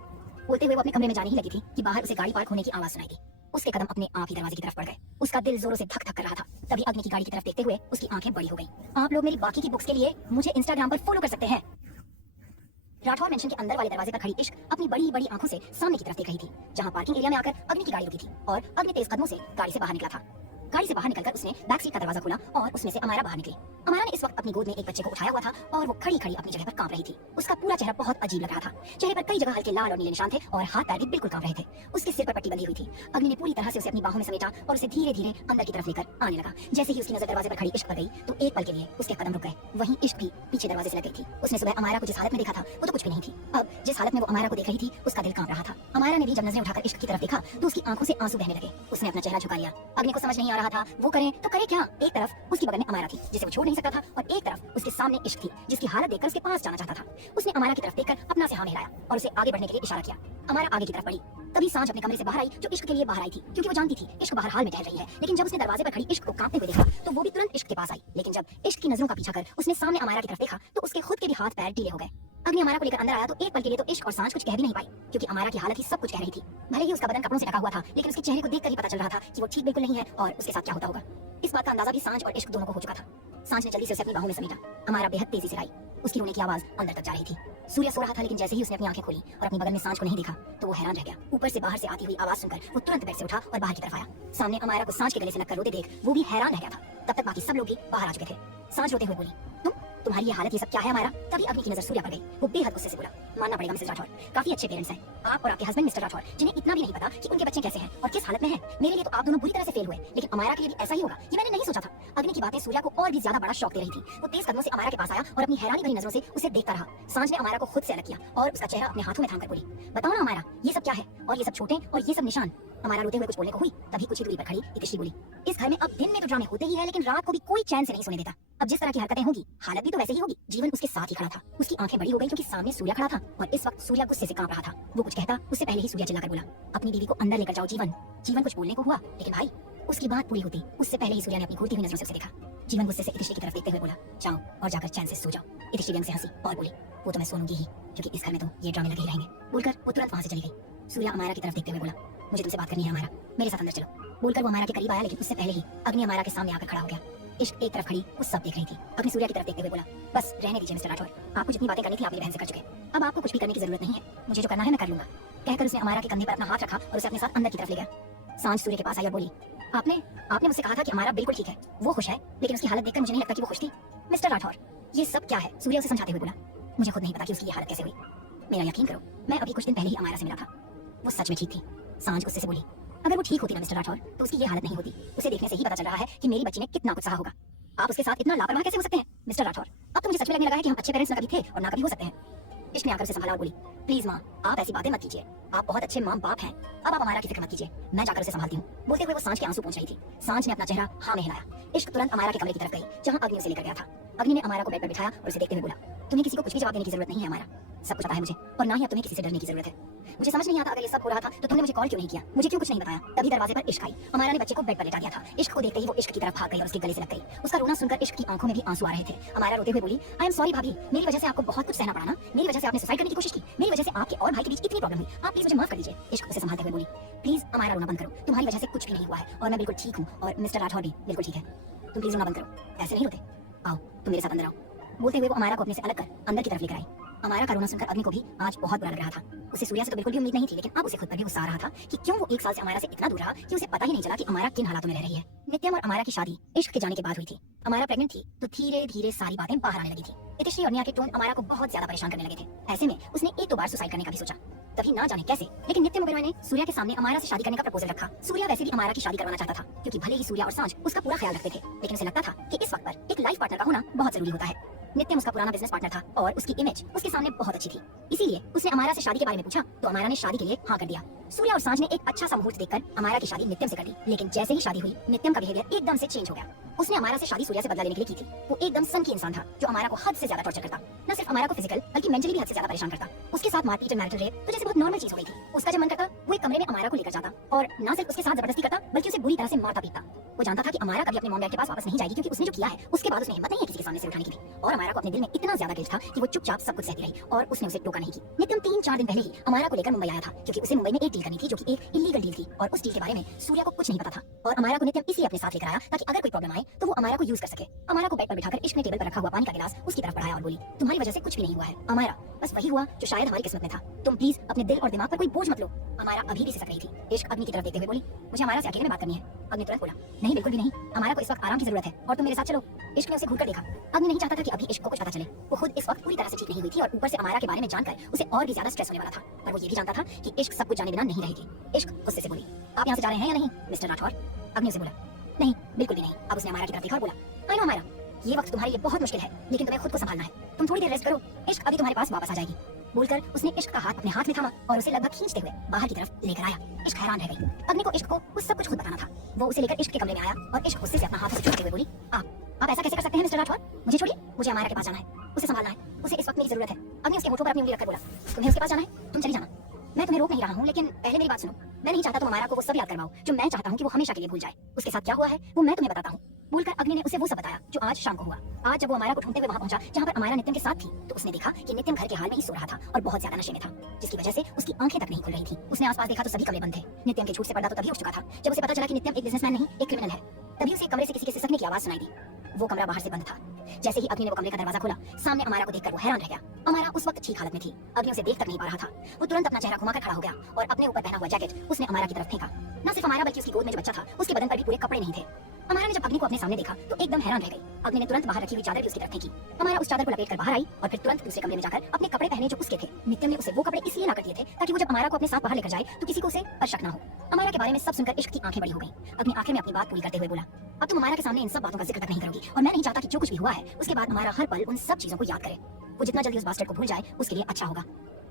बोलते हुए वो अपने कमरे में जाने ही लगी थी कि बाहर उसे गाड़ी पार्क होने की आवाज सुनाई दी। उसके कदम अपने आप ही दरवाजे की तरफ बढ़ गए। उसका दिल जोरों से धक धक कर रहा था। तभी अग्नि की गाड़ी की तरफ देखते हुए उसकी आंखें बड़ी हो गईं। आप लोग मेरी बाकी की बुक्स के लिए मुझे इंस्टाग्राम पर फॉलो कर सकते हैं। राठौर मेंशन के अंदर वाले दरवाजे पर खड़ी इश्क अपनी बड़ी बड़ी आंखों से सामने की तरफ देख रही थी, जहां पार्किंग एरिया में आकर अग्नि की गाड़ी रुकी थी और अग्नि तेज कदमों से गाड़ी से बाहर निकला था। गाड़ी से बाहर निकलकर उसने बैक सीट का दरवाजा खोला और उसमें से अमायरा बाहर निकली। अमायरा ने इस वक्त अपनी गोद में एक बच्चे को उठाया हुआ था और वो खड़ी खड़ी अपनी जगह पर कांप रही थी। उसका पूरा चेहरा बहुत अजीब लग रहा था। चेहरे पर कई जगह हल्के लाल और नीले निशान थे और हाथ पैर भी बिल्कुल कांप रहे थे। उसके सिर पर पट्टी बंधी हुई थी। अग्नि ने पूरी तरह से उसे अपनी बाहों में समेटा और उसे धीरे धीरे अंदर की तरफ लेकर आने लगा। जैसे ही उसकी नजर दरवाजे पर खड़ी इश्क पर गई तो एक पल के लिए उसके कदम रुक गए। वहीं इश्क भी पीछे दरवाजे से लग गई थी। उसने सुबह अमायरा को जिस हालत में देखा था वो तो कुछ भी नहीं थी। अब जिस हालत में वो अमायरा को देख रही थी उसका दिल कांप रहा था। अमायरा ने भी जब नजरें उठाकर इश्क की तरफ देखा तो उसकी आंखों से आंसू बहने लगे। उसने अपना चेहरा झुका लिया। अग्नि को समझ नहीं आ रहा था वो करे तो करे क्या। एक तरफ उसकी बगल में अमायरा थी जिसे वो छोड़ नहीं सकता था और एक तरफ उसके सामने इश्क थी जिसकी हालत देखकर उसके पास जाना चाहता था। उसने अमायरा की तरफ देखकर अपना से हाँ मिलाया और उसे आगे बढ़ने के लिए इशारा किया। अमायरा आगे की तरफ बढ़ी। तभी सांझ अपने कमरे से बाहर आई जो इश्क के लिए बाहर आई थी, क्योंकि वो जानती थी इश्क बाहर हाल में टहल रही है। लेकिन जब उसने दरवाजे पर खड़ी इश्क को कांपते हुए देखा तो वो भी तुरंत इश्क के पास आई। लेकिन जब इश्क की नजरों का पीछा कर उसने सामने अमायरा की तरफ देखा तो उसके खुद के भी हाथ पैर ढीले हो गए। अग्नि अमायरा को लेकर अंदर आया तो एक पल के लिए तो इश्क और सांझ कुछ कह भी नहीं पाई, क्योंकि अमायरा की हालत ही सब कुछ कह रही थी। भले ही उसका बदन कपड़ों से ढका हुआ था, लेकिन उसके चेहरे को देखकर ही पता चल रहा था कि वो ठीक बिल्कुल नहीं है और उसके साथ क्या होता होगा। इस बात का अंदाजा भी सांझ और इश्क दोनों को हो चुका था। सांझ ने जल्दी से उसे अपनी बाहों में समेटा। अमायरा बेहद तेजी से आई। उसकी रोने की आवाज अंदर तक जा रही थी। सूर्य सो रहा था, लेकिन जैसे ही उसने अपनी आंखें खोली और अपनी बगल में सांझ को नहीं देखा तो वो हैरान रह गया। ऊपर से बाहर से आती हुई आवाज सुनकर वो तुरंत बेड से उठा और बाहर की तरफ आया। सामने अमायरा को सांझ के गले से लगकर रोते देख वो भी हैरान रह गया था। तब तक बाकी सब लोग भी बाहर आ चुके थे। सांझ रोते हुए बोली, तुम्हारी ये हालत, ये सब क्या है अमायरा? तभी अग्नि की नजर सूर्या पर गई। वो बेहद गुस्से से बोला, मानना पड़ेगा मिसेस राठौर, काफी अच्छे पेरेंट्स हैं आप और आपके हस्बैंड मिस्टर राठौर, जिन्हें इतना भी नहीं पता कि उनके बच्चे कैसे हैं और किस हालत में हैं। मेरे लिए तो आप दोनों बुरी तरह से फेल हुए, लेकिन अमायरा के लिए भी ऐसा ही होगा ये मैंने नहीं सोचा था। अग्नि की बातें सूर्या को और भी ज्यादा बड़ा शौक दे रही थी। वो तेज कदमों से अमायरा के पास आया और अपनी हैरानी भरी नजरों से उसे देखता रहा। सांझ ने अमायरा को खुद से अलग किया और उसका चेहरा अपने हाथों में थामकर बोली, बताओ ना अमायरा, ये सब क्या है और ये सब छोटे और ये सब निशान? अमायरा रोते हुए कुछ बोलने को हुई, तभी कुछ ही दूरी पर खड़ी इतिश्री बोली, इस घर में अब दिन में तो ड्रामे होते ही है, लेकिन रात को भी कोई चैन से नहीं सोने देता। अब जिस तरह की हरकतें होगी हालत भी तो वैसे ही होगी। जीवन उसके साथ ही खड़ा था। उसकी आंखें बड़ी हो गई क्योंकि सामने सूर्या खड़ा था और इस वक्त सूर्या गुस्से से कांप रहा था। वो कुछ कहता उससे पहले ही सूर्या चिल्लाकर बोला, अपनी बीवी को अंदर लेकर जाओ जीवन। जीवन कुछ बोलने को हुआ, लेकिन भाई उसकी बात पूरी होती उससे पहले ही सूर्या ने अपनी घूरती हुई नजरों से उसे देखा। जीवन गुस्से से इतिश्री की तरफ देखते हुए बोला, जाओ और जाकर चैन से सो जाओ। इतिश्री रंग से हंसी और बोली, वो तो मैं सोऊंगी ही, क्योंकि इस घर में तो ये ड्रामे लगे ही रहेंगे। बोलकर वो तुरंत वहां से चली गई। सूर्या अमायरा की तरफ देखते हुए बोला, मुझे तुमसे बात करनी है अमायरा, मेरे साथ अंदर चलो। बोलकर वो अमायरा के करीब आया, लेकिन उससे पहले ही अग्नि अमायरा के सामने आकर खड़ा हो गया। इश्क एक तरफ खड़ी वो सब देख रही थी। अग्नि सूर्या की तरफ देखते हुए बोला, बस रहने दीजिए मिस्टर राठौर, आपको जितनी बातें करनी थी आप मेरी बहन से कर चुके, अब आपको कुछ भी करने की जरूरत नहीं है। मुझे जो करना है मैं कर लूंगा। कहकर उसने अमायरा के कंधे पर अपना हाथ रखा और उसे अपने साथ अंदर की तरफ ले गया। सांझ सूर्य के पास आई और बोली, आपने मुझसे कहा था कि अमायरा बिल्कुल ठीक है, वो खुश है, लेकिन उसकी हालत देखकर मुझे नहीं लगता कि वो खुश थी। मिस्टर राठौर, ये सब क्या है? सूर्य उसे समझाते हुए बोला, मुझे खुद नहीं पता कि उसकी ये हालत कैसे हुई। मेरा यकीन करो, मैं अभी कुछ दिन पहले ही अमायरा से मिला था, वो सच में ठीक थी। सांझ गुस्से से बोली, अगर वो ठीक होती ना मिस्टर राठौर तो उसकी ये हालत नहीं होती। उसे देखने से ही पता चल रहा है कि मेरी बच्ची ने कितना कुछ सहा होगा। आप उसके साथ इतना लापरवाह कैसे हो सकते हैं मिस्टर राठौर? अब तो मुझे सच में लगने लगा है कि हम अच्छे पेरेंट्स ना कभी थे और ना कभी हो सकते हैं। इश्क ने आकर उसे संभाला और बोली, प्लीज माँ आप ऐसी बातें मत कीजिए, आप बहुत अच्छे माँ बाप हैं। अब आप अमायरा की फिक्र मत कीजिए, मैं जाकर उसे संभालती हूँ। बोलते हुए वो सांझ के आंसू पोंछ रही थी। सांझ ने अपना चेहरा हाँ में हिलाया। इश्क तुरंत अमायरा के कमरे की तरफ गई जहाँ अग्नि उसे लेकर गया था। अग्नि ने अमायरा को बेड पर बिठाया और उसे देखते हुए बोला, तुम्हें किसी को कुछ भी जवाब देने की जरूरत नहीं है अमायरा, सब कुछ पता है मुझे और ना ही अब तुम्हें किसी से डरने की जरूरत है। मुझे समझ नहीं आता अगर ये सब हो रहा था तो तुमने मुझे कॉल क्यों नहीं किया, मुझे क्यों कुछ नहीं बताया? तभी दरवाजे पर इश्क आई। अमायरा ने बच्चे को बेड पर लेटा दिया था। इश्क को देखते ही वो इश्क की तरफ भाग गई और उसके गले से लग गई। उसका रोना सुनकर इश्क की आंखों में भी आंसू आ रहे थे। अमायरा रोते हुए बोली, आई एम सॉरी भाभी, मेरी वजह से आपको बहुत कुछ सहना पड़ा ना, मेरी वजह से आपने सुसाइड करने की कोशिश की, मेरी वजह से आपके और भाई के बीच इतनी प्रॉब्लम हुई, आप प्लीज मुझे माफ कर दीजिए। इश्क उसे संभालते हुए बोली, प्लीज अमायरा रोना बंद करो, तुम्हारी वजह से कुछ भी नहीं हुआ है और मैं बिल्कुल ठीक हूँ और मिस्टर राठौर भी बिल्कुल ठीक है। तुम प्लीज रोना बंद करो, ऐसे नहीं रोते, आओ तुम मेरे साथ अंदर आओ। बोलते हुए वो अमायरा को अपने से अलग कर अंदर की तरफ लेकर आई। अमायरा का रोना सुनकर अग्नि को भी आज बहुत बुरा लग रहा था। उसे सूर्या से तो बिल्कुल भी उम्मीद नहीं थी, लेकिन अब उसे खुद पर भी गुस्सा आ रहा था कि क्यों वो एक साल से अमायरा से इतना दूर रहा कि उसे पता ही नहीं चला कि अमायरा किन हालातों में रह रही है। नित्यम और अमायरा की शादी इश्क के जाने के बाद हुई थी। अमायरा प्रेग्नेंट थी तो धीरे धीरे सारी बातें बाहर आने लगी थी। इतिश्री और निया के टोन अमायरा को बहुत ज्यादा परेशान करने लगे थे। ऐसे में उसने एक दो बार सुसाइड करने का भी सोचा। तभी ना जाने कैसे, लेकिन नित्यम ओबेरॉय ने सूर्या के सामने अमायरा से शादी करने का प्रपोजल रखा। सूर्या वैसे भी अमायरा की शादी करवाना चाहता था, क्योंकि भले ही सूर्या और सांझ उसका पूरा ख्याल रखते थे, लेकिन उसे लगता था कि इस वक्त पर एक लाइफ पार्टनर का होना बहुत जरूरी होता है। नित्यम उसका पुराना बिजनेस पार्टनर था और उसकी इमेज उसके सामने बहुत अच्छी थी, इसीलिए उसने अमायरा से शादी के बारे में पूछा तो अमायरा ने शादी के लिए हाँ कर दिया। सूर्या और सांझ ने एक अच्छा सा मुहूर्त देखकर अमायरा की शादी नित्यम से कर दी, लेकिन जैसे ही शादी हुई नित्यम का बिहेवियर एकदम से चेंज हो गया। उसने अमायरा से शादी सूर्या से बदला लेने के लिए की थी। वो एकदम सनकी इंसान था जो अमायरा को हद से ज्यादा टॉर्चर करता, न सिर्फ अमायरा को फिजिकल बल्कि मेंटली भी हद से ज्यादा परेशान करता। उसके साथ मारपीट और मैरिटल रेप तो जैसे बहुत नॉर्मल चीज हो गई थी। उसका जब मन करता वो एक कमरे में अमायरा को लेकर जाता और न सिर्फ उसके साथ जबरदस्ती करता बल्कि उसे बुरी तरह से मारता पीटता। वो जानता था कि अमायरा कभी अपने मॉम डैड के पास वापस नहीं जाएगी, क्योंकि उसने जो किया है उसके बाद उसने हिम्मत नहीं है किसी के सामने से उठाने की भी। और अमायरा को अपने दिल में इतना ज्यादा गिल्ट था कि वो चुपचाप सब कुछ सहती रही और उसने उसे टोका नहीं की। नित्यम 3-4 दिन पहले ही अमायरा को लेकर मुंबई आया था, क्योंकि उसे मुंबई में एक डील करनी थी जो कि एक इलीगल डील थी और उस डील के बारे में सूर्या को कुछ नहीं पता था और अमारा को नित्यम इसलिए अपने साथ लेकर आया ताकि अगर कोई प्रॉब्लम आए तो वो अमारा को यूज कर सके। अमारा को बेड पर बिठाकर इश्क ने टेबल पर रखा हुआ पानी का गिलास उसकी तरफ बढ़ाया और बोली, तुम्हारी वजह से कुछ भी नहीं हुआ है अमारा, बस वही हुआ जो शायद हमारी किस्मत में था। तुम प्लीज अपने दिल और दिमाग पर कोई बोझ मत लो। अमारा अभी भी सिसक रही थी। इश्क अग्नि की तरफ देखते हुए बोली, मुझे अमारा से अकेले में बात करनी है। अग्नि तुरंत बोला, नहीं बिल्कुल भी नहीं, अमारा को इस वक्त आराम की जरूरत है और तुम मेरे साथ चलो। इश्क ने उसे घूरकर देखा। अग्नि नहीं चाहता था कि अभी इश्क को कुछ पता चले। वो खुद इस वक्त पूरी तरह से ठीक नहीं हुई थी और ऊपर से अमारा के बारे में जानकर उसे और भी ज्यादा स्ट्रेस होने वाला था। पर वो ये भी जानता था कि इश्क सब कुछ जाने बिना नहीं रहेगी। इश्क गुस्से से बोली, आप यहाँ से जा रहे हैं या नहीं मिस्टर राठौर? अग्नि उसे बोला, नहीं बिल्कुल भी नहीं। अब उसने अमारा की तरफ देखा और बोला, आई नो अमारा, ये वक्त तुम्हारे लिए बहुत मुश्किल है लेकिन तुम्हें खुद को संभालना है। तुम थोड़ी देर रेस्ट करो, इश्क अभी तुम्हारे पास वापस आ जाएगी। बोलकर उसने इश्क का हाथ अपने हाथ में थामा और उसे लगभग खींचते हुए बाहर की तरफ लेकर आया। इश्क हैरान रह गई। अग्नि को इश्क को उस सब कुछ खुद बताना था। वो उसे लेकर इश्क के कमरे में आया और इश्क गुस्से से अपना हाथ उसे छूटते हुए बोली, आप ऐसा कैसे कर सकते हैं मिस्टर राठौर? मुझे छोड़िए, मुझे अमारा के पास जाना है, उसे संभालना है, उसे इस वक्त मेरी जरूरत है। अग्नि उसके होठों पर अपनी उंगली रखकर बोला, तुम्हें उसके पास जाना है, तुम चली जाना, मैं तुम्हें रोक नहीं रहा हूँ, लेकिन पहले मेरी बात सुनो। मैं नहीं चाहता तुम अमारा को वो सब याद करवाओ जो मैं चाहता हूँ कि वो हमेशा के लिए भूल जाए। उसके साथ क्या हुआ है वो मैं तुम्हें बताता हूँ। बोलकर अग्नि ने उसे वो सब बताया जो आज शाम को हुआ। आज जब वो अमारा को ढूंढते हुए वहां पहुंचा जहां पर अमारा नित्यम के साथ थी तो उसने देखा कि नित्यम घर के हाल में ही सो रहा था और बहुत ज्यादा नशे में था, जिसकी वजह से उसकी आंखें तक नहीं खुल रही थी। उसने आसपास देखा तो सभी कमरे बंद थे। नित्यम के झूठ से पर्दा तो तभी उठ चुका था जब उसे पता चला कि नित्यम एक बिजनेसमैन नहीं एक क्रिमिनल है। तभी उसे कमरे से किसी के सिसकने की आवाज सुनाई दी। वो कमरा बाहर से बंद था। जैसे ही अग्नि ने वो कमरे का दरवाजा खोला, सामने अमारा को देखकर वो हैरान रह गया। अमारा उस वक्त ठीक हालत में थी। अग्नि उसे देख तक नहीं पा रहा था। वो तुरंत अपना चेहरा घुमाकर खड़ा हो गया और अपने ऊपर पहना हुआ जैकेट उसने अमारा की तरफ फेंका। न सिर्फ अमारा बल्कि उसकी गोद में जो बच्चा था उसके बदन पर भी पूरे कपड़े नहीं थे। अमारा ने जब अग्नि को अपने सामने देखा तो एकदम हैरान रह गई। अग्नि ने तुरंत बाहर रखी हुई चादर भी उसकी तरफ फेंकी। अमारा उस चादर को लपेटकर बाहर आई और फिर तुरंत दूसरे कमरे में जाकर अपने कपड़े पहने जो उसके थे। नित्यम ने उसे वो कपड़े इसलिए लाकर दिए थे ताकि वो जब अमारा को अपने साथ बाहर लेकर जाए तो किसी को उसे पर शक ना हो। अमारा के बारे में सब सुनकर इश्क की आंखें बड़ी हो गईं। अपनी आंखें में अपनी बात पूरी करते हुए बोला, अब तुम अमारा के सामने इन सब बातों का जिक्र तक नहीं करोगी और मैं नहीं चाहता कि जो कुछ भी हुआ है उसके बाद अमारा हर पल उन सब चीजों को याद करे। वो जितना जल्दी उस बास्टर्ड को भूल जाए उसके लिए अच्छा होगा।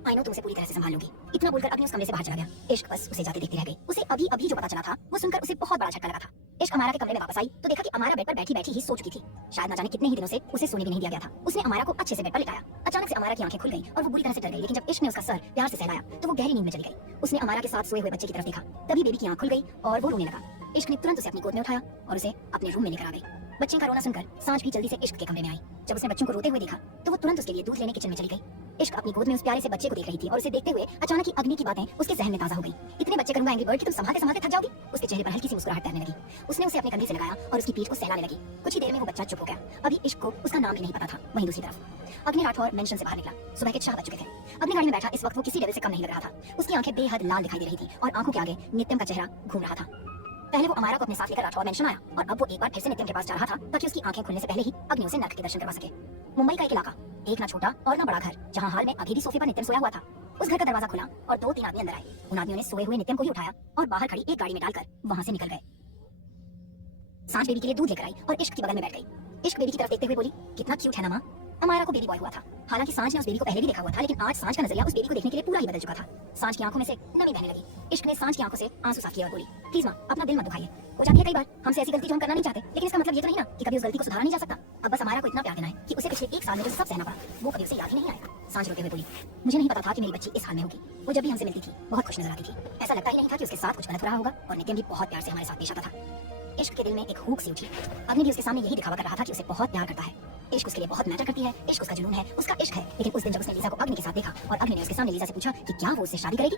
आई नो तुम उसे पूरी तरह से संभाल लोगी। इतना बोलकर अग्नि उस कमरे से बाहर चला गया। इश्क बस उसे जाते देखती रह गई। उसे अभी अभी जो पता चला था वो सुनकर उसे बहुत बड़ा झटका लगा था। इश्क अमारा के कमरे में वापस आई तो देखा कि अमारा बेड पर बैठी बैठी ही सो चुकी थी। शायद न जाने कितने ही दिनों से उसे सोने भी नहीं दिया गया था। उसने अमारा को अच्छे से बेड पर लिटाया। अचानक से अमारा की आंखें खुल गई और वो बुरी तरह से डर गई, लेकिन जब इश्क ने उसका सर प्यार से सहलाया तो वो गहरी नींद में चली गई। उसने अमारा के साथ सोए हुए बच्चे की तरफ देखा। तभी बेबी की आंख खुल गई और वो रोने लगा। इश्क ने तुरंत उसे अपनी गोद में उठाया और उसे अपने रूम में लेकर आ गई। बच्चे का रोना सुनकर सांझ भी जल्दी से इश्क के कमरे में आई। जब उसने बच्चों को रोते हुए देखा तो वो तुरंत उसके लिए दूध लेने किचन में चली गई। इश्क अपनी गोद में उस प्यारे से बच्चे को देख रही थी और उसे देखते हुए अचानक ही अग्नि की बातें उसके जहन में ताजा हो गई। इतने बच्चे करूंगा एंग्री बर्ड कि तुम संभालते संभालते थक जाओगी। उसके चेहरे पर हल्की सी मुस्कुराहट तैरने लगी। उसने उसे अपने कंधे से लगाया और उसकी पीठ को सहलाने लगी। कुछ ही देर में वो बच्चा चुप हो गया। अभी इश्क को उसका नाम भी नहीं पता था। वहीं दूसरी तरफ अग्नि राठौर मेंशन से बाहर निकला। सुबह के 6 बज चुके थे। अग्नि गाड़ी में बैठा इस वक्त वो किसी लेवल से कम नहीं लग रहा था। उसकी आंखें बेहद लाल दिखाई दे रही थी और आंखों के आगे नित्यम का चेहरा घूम रहा था। पहले वो अमारा को अपने साथ लेकर राठौर मेंशन आया और अब वो एक बार फिर से नित्यम के पास जा रहा था ताकि उसकी आंखें खुलने से पहले ही अग्नि उसे नर्क के दर्शन करवा सके। मुंबई का एक इलाका, एक ना छोटा और ना बड़ा घर, जहां हाल में अभी भी सोफे पर नित्यम सोया हुआ था। उस घर का दरवाजा खुला और 2-3 आदमी अंदर आए। उन आदमियों ने सोए हुए नित्यम को ही उठाया और बाहर खड़ी एक गाड़ी में डालकर वहां से निकल गए। सांझ बेबी के लिए दूध लेकर आई और इश्क की बगल में बैठ गई। इश्क बेबी की तरफ देखते हुए बोली, कितना क्यूट है ना माँ। अमारा को बेबी बॉय हुआ था। हालांकि सांझ ने उस बेबी को पहले भी देखा हुआ था, लेकिन आज सांझ का नजरिया उस बेबी को देखने के लिए पूरा ही बदल चुका था। सांझ की आंखों में से नमी बहने लगी। इश्क ने सांझ की आंखों से आंसू साफ किया और बोली, प्लीज माँ अपना दिल मत दुखाइए। हो जाती है कई बार हमसे ऐसी गलती जो हम करना नहीं चाहते, लेकिन इसका मतलब ये तो नहीं ना कि कभी उस गलती को सुधारा नहीं जा सकता। अब बस अमारा को इतना प्यार देना है कि उसे पिछले 1 साल में जो सब सहना पड़ा वो कभी उसे याद ही नहीं आएगा। सांझ रोते हुए बोली, मुझे नहीं पता था कि मेरी बच्ची इस हाल में होगी। वो जब भी हमसे मिलती थी बहुत खुश नजर आती थी। ऐसा लगता ही नहीं था कि उसके साथ कुछ गलत हो रहा होगा और नित्यम भी बहुत प्यार से हमारे साथ पेश आता था। इश्क के दिल में एक हुक सी उठी। अग्नि भी उसके सामने यही दिखावा कर रहा था कि उसे बहुत प्यार करता है। इश्क उसके लिए बहुत मैटर करती है। इश्क उसका जुनून है, उसका इश्क है। लेकिन उस दिन जब उसने लीजा को अग्नि के साथ देखा और अग्नि ने उसके सामने लीजा से पूछा कि क्या वो उससे शादी करेगी,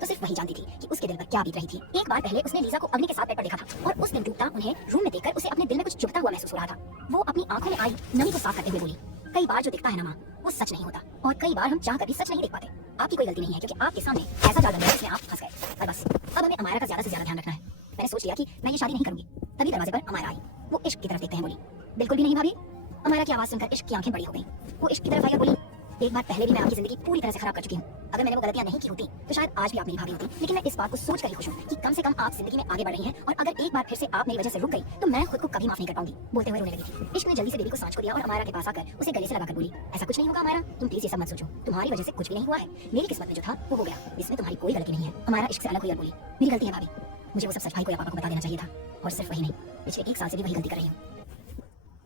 तो सिर्फ वही जानती थी कि उसके दिल पर क्या बीत रही थी। एक बार पहले उसने लीजा को अग्नि के साथ बेड पर देखा था और उस दिन डूबता उन्हें रूम में देखकर उसे अपने दिल में कुछ चुभता हुआ महसूस हो रहा था। वो अपनी आंखों में आई नमी को साफ करते हुए बोली, कई बार जो दिखता है ना माँ वो सच नहीं होता और कई बार हम चाह कर भी सच नहीं देख पाते। आपकी कोई गलती नहीं है क्योंकि आपके सामने ऐसा जाल बन गया जिसमें आप फंस गए। पर बस अब हमें अमारा का ज्यादा से ज्यादा ध्यान रखना है। मैंने सोच लिया कि मैं ये शादी नहीं करूंगी। तभी दरवाजे पर अमारा आई। वो इश्क की तरफ देखते हैं बोली, बिल्कुल भी नहीं भाभी। अमारा की आवाज सुनकर इश्क की आंखें बड़ी हो गई। वो इश्क की तरफ आई और बोली, एक बार पहले भी मैं आपकी जिंदगी पूरी तरह से खराब कर चुकी हूँ। अगर मैंने वो गलतियां नहीं की होती तो शायद आज भी आप मेरी भाभी होती। लेकिन मैं इस बात को सोच कर ही खुश हूँ कि कम से कम आप जिंदगी में आगे बढ़ रही हैं और अगर एक बार फिर से आप मेरी वजह से रुक गई तो मैं खुद को कभी माफ नहीं कर पाऊंगी। बोलते हुए रोने लगी थी। इश्क ने जल्दी से बेबी को सांझ को दिया और अमारा के पास आकर उसे गले से लगाकर बोली, ऐसा कुछ नहीं होगा अमारा, तुम प्लीज ये सब मत सोचो। तुम्हारी वजह से कुछ भी नहीं हुआ है। मेरी किस्मत में जो था वो हो गया। इसमें तुम्हारी कोई गलती नहीं है। अमारा इश्क से अलग हुई और बोली, मेरी गलती है भाभी। मुझे वो सब सच भाई को या पापा को बता देना चाहिए था और सिर्फ वही नहीं, पिछले 1 साल से भी वही गलती कर रही हूँ।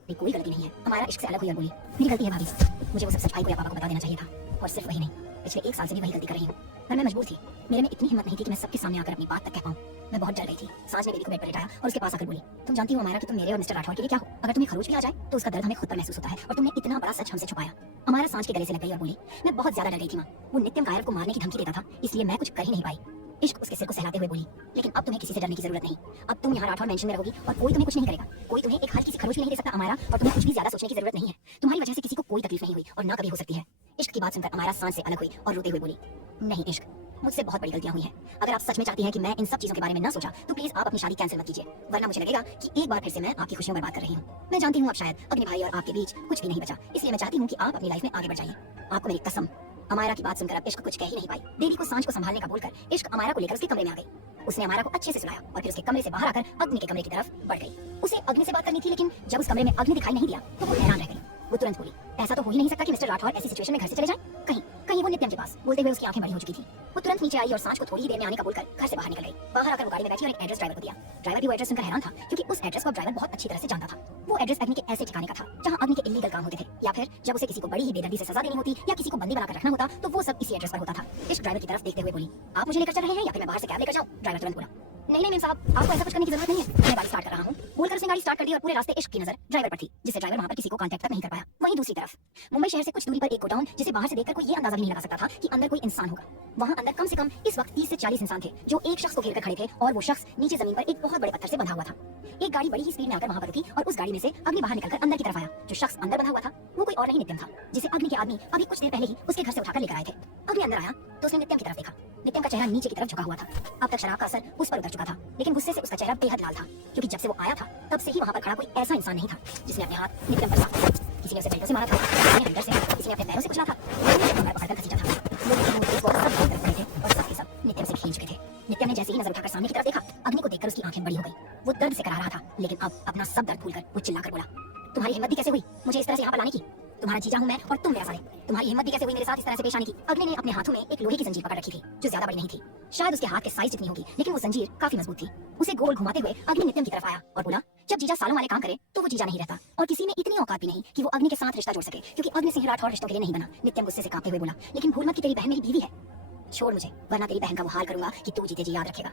मेरी कोई गलती नहीं है। अमारा इश्क से अलग हुई और बोली, मेरी गलती है भाभी। मुझे वो सब सच भाई को या पापा को बता देना चाहिए था और सिर्फ वही नहीं, पिछले 1 साल से भी वही गलती कर रही हूँ। पर मैं मजबूर थी। मेरे में इतनी हिम्मत नहीं थी कि मैं सबके सामने आकर अपनी बात तक कह पाऊँ। मैं बहुत डर रही थी। सांझ ने बेबी को बेड पर लिटाया और उसके पास आकर बोली, तुम जानती हो अमारा कि तुम मेरे और मिस्टर राठौर के लिए क्या हो। अगर तुम्हें खरोच भी आ जाए तो उसका दर्द हमें खुद पर महसूस होता है और तुमने इतना बड़ा सच हमसे छुपाया। अमारा सांझ के गले से लग गई और बोली, मैं बहुत ज्यादा डर गई थी माँ। वो नित्यम गायब को मारने की धमकी देता था, इसलिए मैं कुछ कर ही नहीं पाई। इश्क उसके सिर को सहलाते हुए बोली, लेकिन अब तुम्हें किसी से डरने की जरूरत नहीं। अब तुम यहाँ राठौर मेंशन में रहोगी और कोई तुम्हें कुछ नहीं करेगा। कोई तुम्हें एक हल्की सी खरोच भी नहीं दे सकता अमायरा, और तुम्हें कुछ भी ज्यादा सोचने की जरूरत नहीं है। तुम्हारी वजह से किसी को कोई तकलीफ नहीं हुई और ना कभी हो सकती है। इश्क की बात सुनकर अमायरा सांस से अलग हुई और रोते हुए बोली, नहीं इश्क, मुझसे बहुत बड़ी गलतियां हुई हैं। अगर आप सच में चाहती हैं कि मैं इन सब चीजों के बारे में ना सोचा तो प्लीज आप अपनी शादी कैंसिल मत कीजिए, वरना मुझे लगेगा कि एक बार फिर से मैं आपकी खुशियों बर्बाद कर रही हूँ। मैं जानती हूँ अब शायद अपने भाई और आपके बीच कुछ भी नहीं बचा, इसलिए मैं चाहती हूँ कि आप अपनी लाइफ में आगे बढ़ जाइए। आपको मेरी कसम। अमायरा की बात सुनकर अब इश्क कुछ कह ही नहीं पाई। देवी को सांझ को संभालने का बोलकर इश्क अमायरा को लेकर उसके कमरे में आ गई। उसने अमायरा को अच्छे से सुलाया और फिर उसके कमरे से बाहर आकर अग्नि के कमरे की तरफ बढ़ गई। उसे अग्नि से बात करनी थी, लेकिन जब उस कमरे में अग्नि दिखाई नहीं दिया तो वो हैरान रह गई। वो तुरंत बोली, ऐसा तो हो ही नहीं सकता कि मिस्टर राठौर ऐसी सिचुएशन में घर से चले जाएं। कहीं कहीं वो नित्यम के पास। बोलते हुए उसकी आंखें बड़ी हो चुकी थी। वो तुरंत नीचे आई और सांझ को थोड़ी ही देर में आने का बोलकर घर से बाहर निकल गई। बाहर आकर वो गाड़ी में बैठी और एक एड्रेस ड्राइवर को दिया। ड्राइवर भी वो एड्रेस सुनकर हैरान था, क्योंकि उस एड्रेस को ड्राइवर बहुत अच्छी तरह से जानता था। वो एड्रेस अग्नि के ऐसे ठिकाने का था जहां अग्नि के इल्लीगल काम होते थे, या फिर जब उसे किसी को बड़ी ही बेदर्दी से सजा देनी होती या किसी को बंदी बनाकर रखना होता तो वो सब इसी एड्रेस पर होता था। इस ड्राइवर की तरफ देखते हुए बोली, आप मुझे लेकर चल रहे हैं या फिर मैं बाहर से कैब लेकर जाऊं? ड्राइवर तुरंत बोला, नहीं नहीं मेम साहब, आपको ऐसा कुछ करने की जरूरत नहीं है, मैं गाड़ी स्टार्ट कर रहा हूँ। बोलकर उसने गाड़ी स्टार्ट कर दी और पूरे रास्ते इश्क की नजर ड्राइवर पर थी, जिससे ड्राइवर वहां पर किसी को कांटेक्ट तक नहीं कर पाया। वहीं दूसरी तरफ मुंबई शहर से कुछ दूरी पर एक गोडाउन, जिसे बाहर से देखकर कोई ये अंदाजा भी नहीं लगा सकता था कि अंदर कोई इंसान होगा। वहां अंदर कम से कम इस वक्त 30 से 40 इंसान थे, जो एक शख्स को घेर कर खड़े थे, और वो शख्स नीचे जमीन पर एक बहुत बड़े पत्थर से बंधा हुआ था। एक गाड़ी बड़ी ही स्पीड में आकर वहां पर रुकी और उस गाड़ी में से अग्नि बाहर निकलकर अंदर की तरफ आया। जो शख्स अंदर बंधा हुआ था वो कोई और नहीं नित्यम था, जिसे अग्नि के आदमी अभी कुछ देर पहले ही उसके घर से उठाकर लेकर आए थे। अग्नि अंदर आया तो उसने नित्यम की तरफ देखा। नित्यम का चेहरा नीचे की तरफ झुका हुआ था। अब तक शराब का असर उस पर उतर चुका था, लेकिन गुस्से से उसका चेहरा बेहद लाल था, क्योंकि जब से वो आया था तब से ही वहां पर खड़ा कोई ऐसा इंसान नहीं था जिसने अपने हाथ नित्यम पर साफ किए। किसी ने उसे बेल्टों से मारा था, किसी ने हंटर से, किसी ने अपने पैरों से कुचला था, किसी ने कमर पकड़कर घसीटा था। लोग उसके मुंह को सब बंद कर रहे थे और सब के सब नित्यम से खींच गए थे। नित्यम ने जैसे ही नजर उठाकर सामने की तरफ देखा, अग्नि को देखकर उसकी आंखें बड़ी हो गई। वो दर्द से करा रहा था, लेकिन अब अपना सब दर्द भूलकर वो चिल्लाकर बोला, तुम्हारी हिम्मत भी कैसे हुई मुझे इस तरह से यहाँ पर लाने की? तुम्हारा जीजा हूँ मैं और तुम मेरा साले। तुम्हारी हिम्मत भी कैसे हुई मेरे साथ इस तरह से पेश आने की? अग्नि ने अपने हाथों में एक लोहे की जंजीर पकड़ रखी थी, जो ज्यादा बड़ी नहीं थी, शायद उसके हाथ के साइज जितनी होगी, लेकिन वो जंजीर काफी मजबूत थी। उसे गोल घुमाते हुए अग्नि नित्यम की तरफ आया और बोला, जब जीजा सालों वाले काम करे तो वो जीजा नहीं रहता, और किसी में इतनी औकात भी नहीं कि वो अग्नि के साथ रिश्ता जोड़ सके, क्योंकि अग्नि सिंह राठौर रिश्तों के लिए नहीं बना। नित्यम गुस्से से कांपते हुए बोला, लेकिन भूल मत कि तेरी बहन मेरी बीवी है। छोड़ मुझे, वरना तेरी बहन का वो हाल करूंगा कि तू जीते जी याद रखेगा।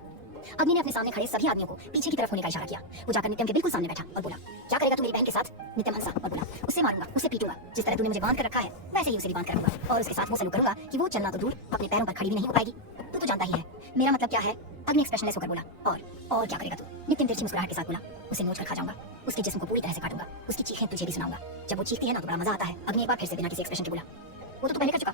अग्नि ने अपने सामने खड़े सभी आदमियों को पीछे की तरफ होने का इशारा किया। वो जाकर नित्यम के बिल्कुल सामने बैठा और बोला, क्या करेगा तू मेरी बहन के साथ? नित्यम हंसा और बोला, उसे मारूंगा, उसे पीटूंगा, जिस तरह तूने मुझे बांध कर रखा है वैसे ही उसे भी बांध कर रखूंगा, और उसके साथ वो सलूक करूंगा कि वो चलना तो दूर अपने पैरों पर खड़ी भी नहीं हो पाएगी। तू तो जानता ही है मेरा मतलब क्या है। अग्नि एक्सप्रेशनलेस होकर बोला, और क्या करेगा तू? नित्यम तिरछी मुस्कुराहट के साथ बोला, उसे नोच कर खा जाऊंगा, उसके जिस्म को पूरी तरह से काटूंगा, उसकी चीखें तुझे भी सुनाऊंगा। जब वो चीखती है ना तो बड़ा मजा आता है। अग्नि एक बार फिर से बिना किसी एक्सप्रेशन के बोला, वो तो तू पहले कर चुका,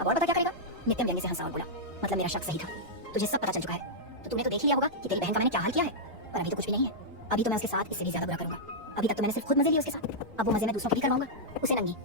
अब और पता क्या करेगा? नित्यम व्यंग्य से हंसा और बोला, मतलब मेरा शक सही था, तुझे सब पता चल चुका है, तो तूने तो देख लिया होगा कि तेरी बहन का मैंने क्या हाल किया है। पर अभी तो कुछ भी नहीं है, अभी तो मैं उसके साथ इससे भी ज्यादा बुरा करूंगा। अभी तक तो मैंने सिर्फ खुद मजे लिए उसके साथ, अब वो मजे मैं दूसरों को भी करवाऊंगा, उसे नंगी।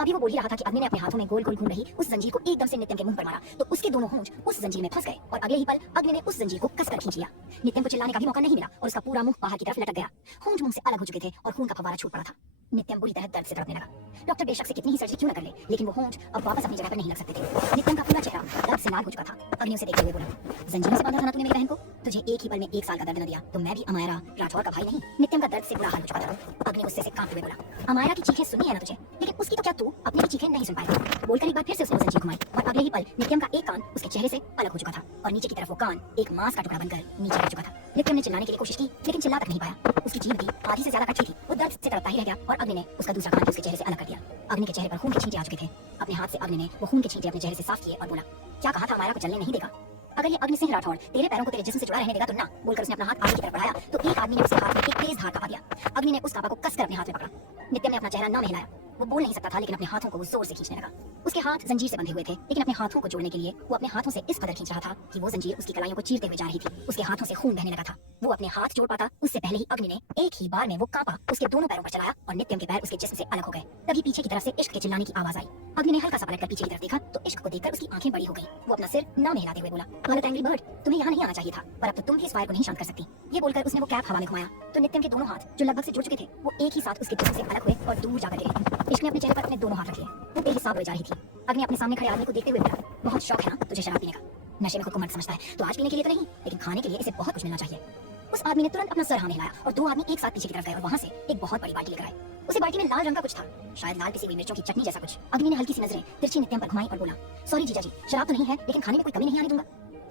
अभी वो बोल ही रहा था कि अग्नि ने अपने हाथों में गोल गोल घूम रही उस जंजीर को एकदम से नित्यम के मुंह पर मारा, तो उसके दोनों होंठ उस जंजीर में फंस गए और अगले ही पल अग्नि ने उस जंजीर को कसकर खींच लिया। नित्यम को चिल्लाने का भी मौका नहीं मिला और उसका पूरा मुंह बाहर की तरफ लटक गया। होंठ मुंह से अलग हो चुके थे और खून का फव्वारा छूट पड़ा था। नित्यम बुरी तरह दर्द से तड़पने लगा। डॉक्टर बेशक से कितनी ही सर्जरी क्यों न कर ले, लेकिन वो होंठ अब वापस अपनी जगह पर नहीं लग सकते थे। नित्यम का पूरा चेहरा दर्द से लाल हो चुका था। अग्नि उसे देखते हुए बोला, जंजीर से बांधा था ना तूने मेरी बहन को, तुझे एक ही पल में 1 साल का दर्द न दिया तो मैं भी अमायरा राठौर का भाई नहीं? नित्यम का दर्द से बुरा हाल हो चुका था। अग्नि गुस्से से कांपते हुए बोला, अमायरा की चीखें सुनी है ना तुझे, लेकिन उसकी तो क्या तू अपनी भी चीखें नहीं सुन पाएगा? बोलकर एक बार फिर से उसने जंजीर घुमाई और अगले ही पल नित्यम का एक कान उसके चेहरे से अलग हो चुका था और नीचे की तरफ वो कान एक मांस का टुकड़ा बनकर नीचे गिर चुका था। नित्यम ने चिल्लाने के लिए कोशिश की, लेकिन चिल्ला तक नहीं पाया। उसकी जीभ भी आधी से ज्यादा कट चुकी थी। वो दर्द से तड़पता ही रह गया और अग्नि ने उसका दूसरा कान उसके चेहरे से अलग कर दिया। अग्नि के चेहरे पर खून के छींटे आ चुके थे। अपने हाथ से अग्नि ने वो खून के छींटे अपने चेहरे से साफ किए और बोला, क्या कहा था अमायरा को चलने नहीं देगा? अगर ये अग्नि सिंह राठौर तेरे पैरों को तेरे जिस्म से जुड़ा रहने देगा तो ना। बोलकर उसने अपना हाथ आगे की तरफ बढ़ाया तो एक आदमी ने उसके हाथ में एक तेज धार कापा दिया। अग्नि ने उस कापा को कसकर अपने हाथ में पकड़ा। नित्यम ने अपना चेहरा ना हिलाया। वो बोल नहीं सकता था, लेकिन अपने हाथों को वो जोर से खींचने लगा। उसके हाथ जंजीर से बंधे हुए थे, लेकिन अपने हाथों को जोड़ने के लिए वो अपने हाथों से इस कदर खींच रहा था कि वो जंजीर उसकी कलाइयों को चीरते हुए जा रही थी। उसके हाथों से खून बहने लगा था। वो अपने हाथ जोड़ पाता उससे पहले ही अग्नि ने एक ही बार में वो कांपा उसके दोनों पैरों पर चलाया और नित्यम के पैर उसके जिस्म से अलग हो गए। तभी पीछे की तरफ से इश्क के चिल्लाने की आवाज आई। अग्नि ने हल्का सा पलटकर पीछे की तरफ देखा तो इश्क को देखकर उसकी आंखें बड़ी हो गई। वो अपना सिर ना हिलाते हुए बोला, गलत एंग्री बर्ड, तुम्हें यहाँ नहीं आना चाहिए था, पर अब तो तुम भी इस फायर को नहीं शांत कर सकती। ये बोलकर उसने वो कैप हवा में घुमाया तो नित्यम के दोनों हाथ जो लगभग से जुड़ चुके थे वो एक ही साथ उसके जिस्म से अलग हुए और दूर जाकर गिरे। इश्क ने अपने चेहरे पर अपने दोनों हाथ रखे। वो बेहिसाब रोई जा रही थी। अग्नि अपने सामने खड़े आदमी को देखते हुए बोला, बहुत शौक है ना तुझे शराब पीने का? नशे में खुद को मर्द समझता है तो आज पीने के लिए तो नहीं, लेकिन खाने के लिए इसे बहुत कुछ मिलना चाहिए। उस आदमी ने तुरंत अपना सर हाँ में हिलाया और दो आदमी एक साथ पीछे की तरफ गए और वहां से एक बहुत बड़ी बाल्टी लेकर आए। उसे बाल्टी में लाल रंग का कुछ था, शायद लाल पिसी हुई मिर्चों की चटनी जैसा कुछ। अग्नि ने हल्की सी नजरें तिरछी नित्यम पर घुमाई और बोला, सॉरी जीजा जी, शराब तो नहीं है, लेकिन खाने में कोई कमी नहीं आने दूंगा।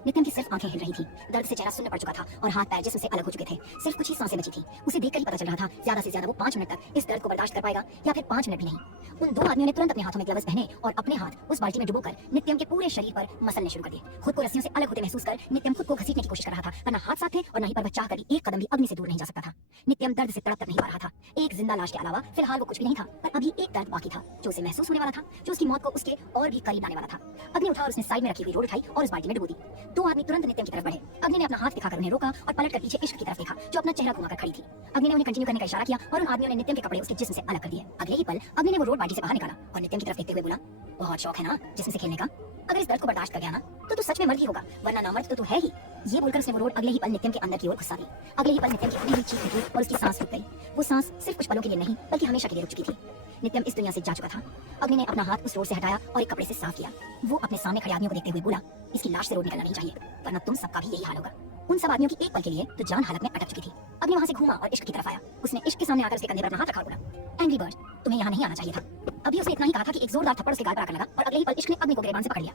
नित्यम की सिर्फ आंखें हिल रही थी, दर्द से चेहरा सुन्न पड़ चुका था और हाथ पैर जिस्म से अलग हो चुके थे। सिर्फ कुछ ही सांसें बची थी। उसे देखकर ही पता चल रहा था ज्यादा से ज्यादा वो 5 मिनट तक इस दर्द को बर्दाश्त कर पाएगा या फिर 5 मिनट भी नहीं। उन दो आदमियों ने तुरंत अपने हाथों में ग्लव्स पहने और अपने हाथ उस बाल्टी में डुबोकर नित्यम के पूरे शरीर पर मसलने शुरू कर दिए। खुद को रस्सियों से अलग होते महसूस कर नित्यम खुद को घसीटने की कोशिश कर रहा था, पर ना हाथ साथ थे और ना ही पर वह चाहकर भी एक कदम भी अग्नि से दूर नहीं जा सकता था। नित्यम दर्द से तड़प तक नहीं पा रहा था। एक जिंदा लाश के अलावा फिलहाल वो कुछ भी नहीं था, पर अभी एक दर्द बाकी था जो उसे महसूस होने वाला था, जो उसकी मौत को उसके और भी करीब लाने वाला था। अग्नि उठा और उसने साइड में रखी हुई रोड उठाई और उस बाल्टी में डुबो दी। दो आदमी तुरंत नित्यम की तरफ बढ़े। अग्नि ने अपना हाथ दिखाकर उन्हें रोका और पलट कर पीछे इश्क की तरफ देखा जो अपना चेहरा घुमाकर खड़ी थी। अग्नि ने उन्हें कंटिन्यू करने का इशारा किया और उन आदमियों ने नित्यम के कपड़े उसके जिस्म से अलग कर दिए। अगले ही पल अग्नि ने वो रोड बाल्टी से बाहर निकाला और नित्यम की तरफ देखते हुए बोला, बहुत शौक है ना जिस्म से खेलने का? अगर इस दर्द को बर्दाश्त कर गया ना तो तू सच में मर्द ही होगा, वरना नामर्द तो तू है ही। ये बोलकर उसने वो रोड अगले ही पल नित्यम के अंदर की ओर घुसा दी। अगले ही पल नित्यम की खुली हुई चीख निकली और उसकी सांस रुक गई। वो सांस सिर्फ कुछ पलों के लिए नहीं बल्कि हमेशा के लिए रुक चुकी थी। नित्यम इस दुनिया से जा चुका था। अग्नि ने अपना हाथ उस रोड से हटाया और एक कपड़े से साफ किया। वो अपने सामने खड़े आदमियों को देखते हुए बोला, इसकी लाश से रोड निकलना नहीं चाहिए, वरना तुम सबका भी यही हाल होगा। उन सब आदमियों की एक पल के लिए तो जान हालत में अटक चुकी थी। अग्नि वहां से घूमा और इश्क की तरफ आया। उसने इश्क के सामने आकर उसके कंधे पर अपना हाथ रखा और बोला, एंग्री बर्ड, तुम्हें यहाँ नहीं आना चाहिए था। अभी उसे इतना ही कहा था कि एक जोरदार थप्पड़ उसके गाल पर आकर लगा और अगले ही पल इश्क ने अग्नि को गिरबान से पकड़ लिया।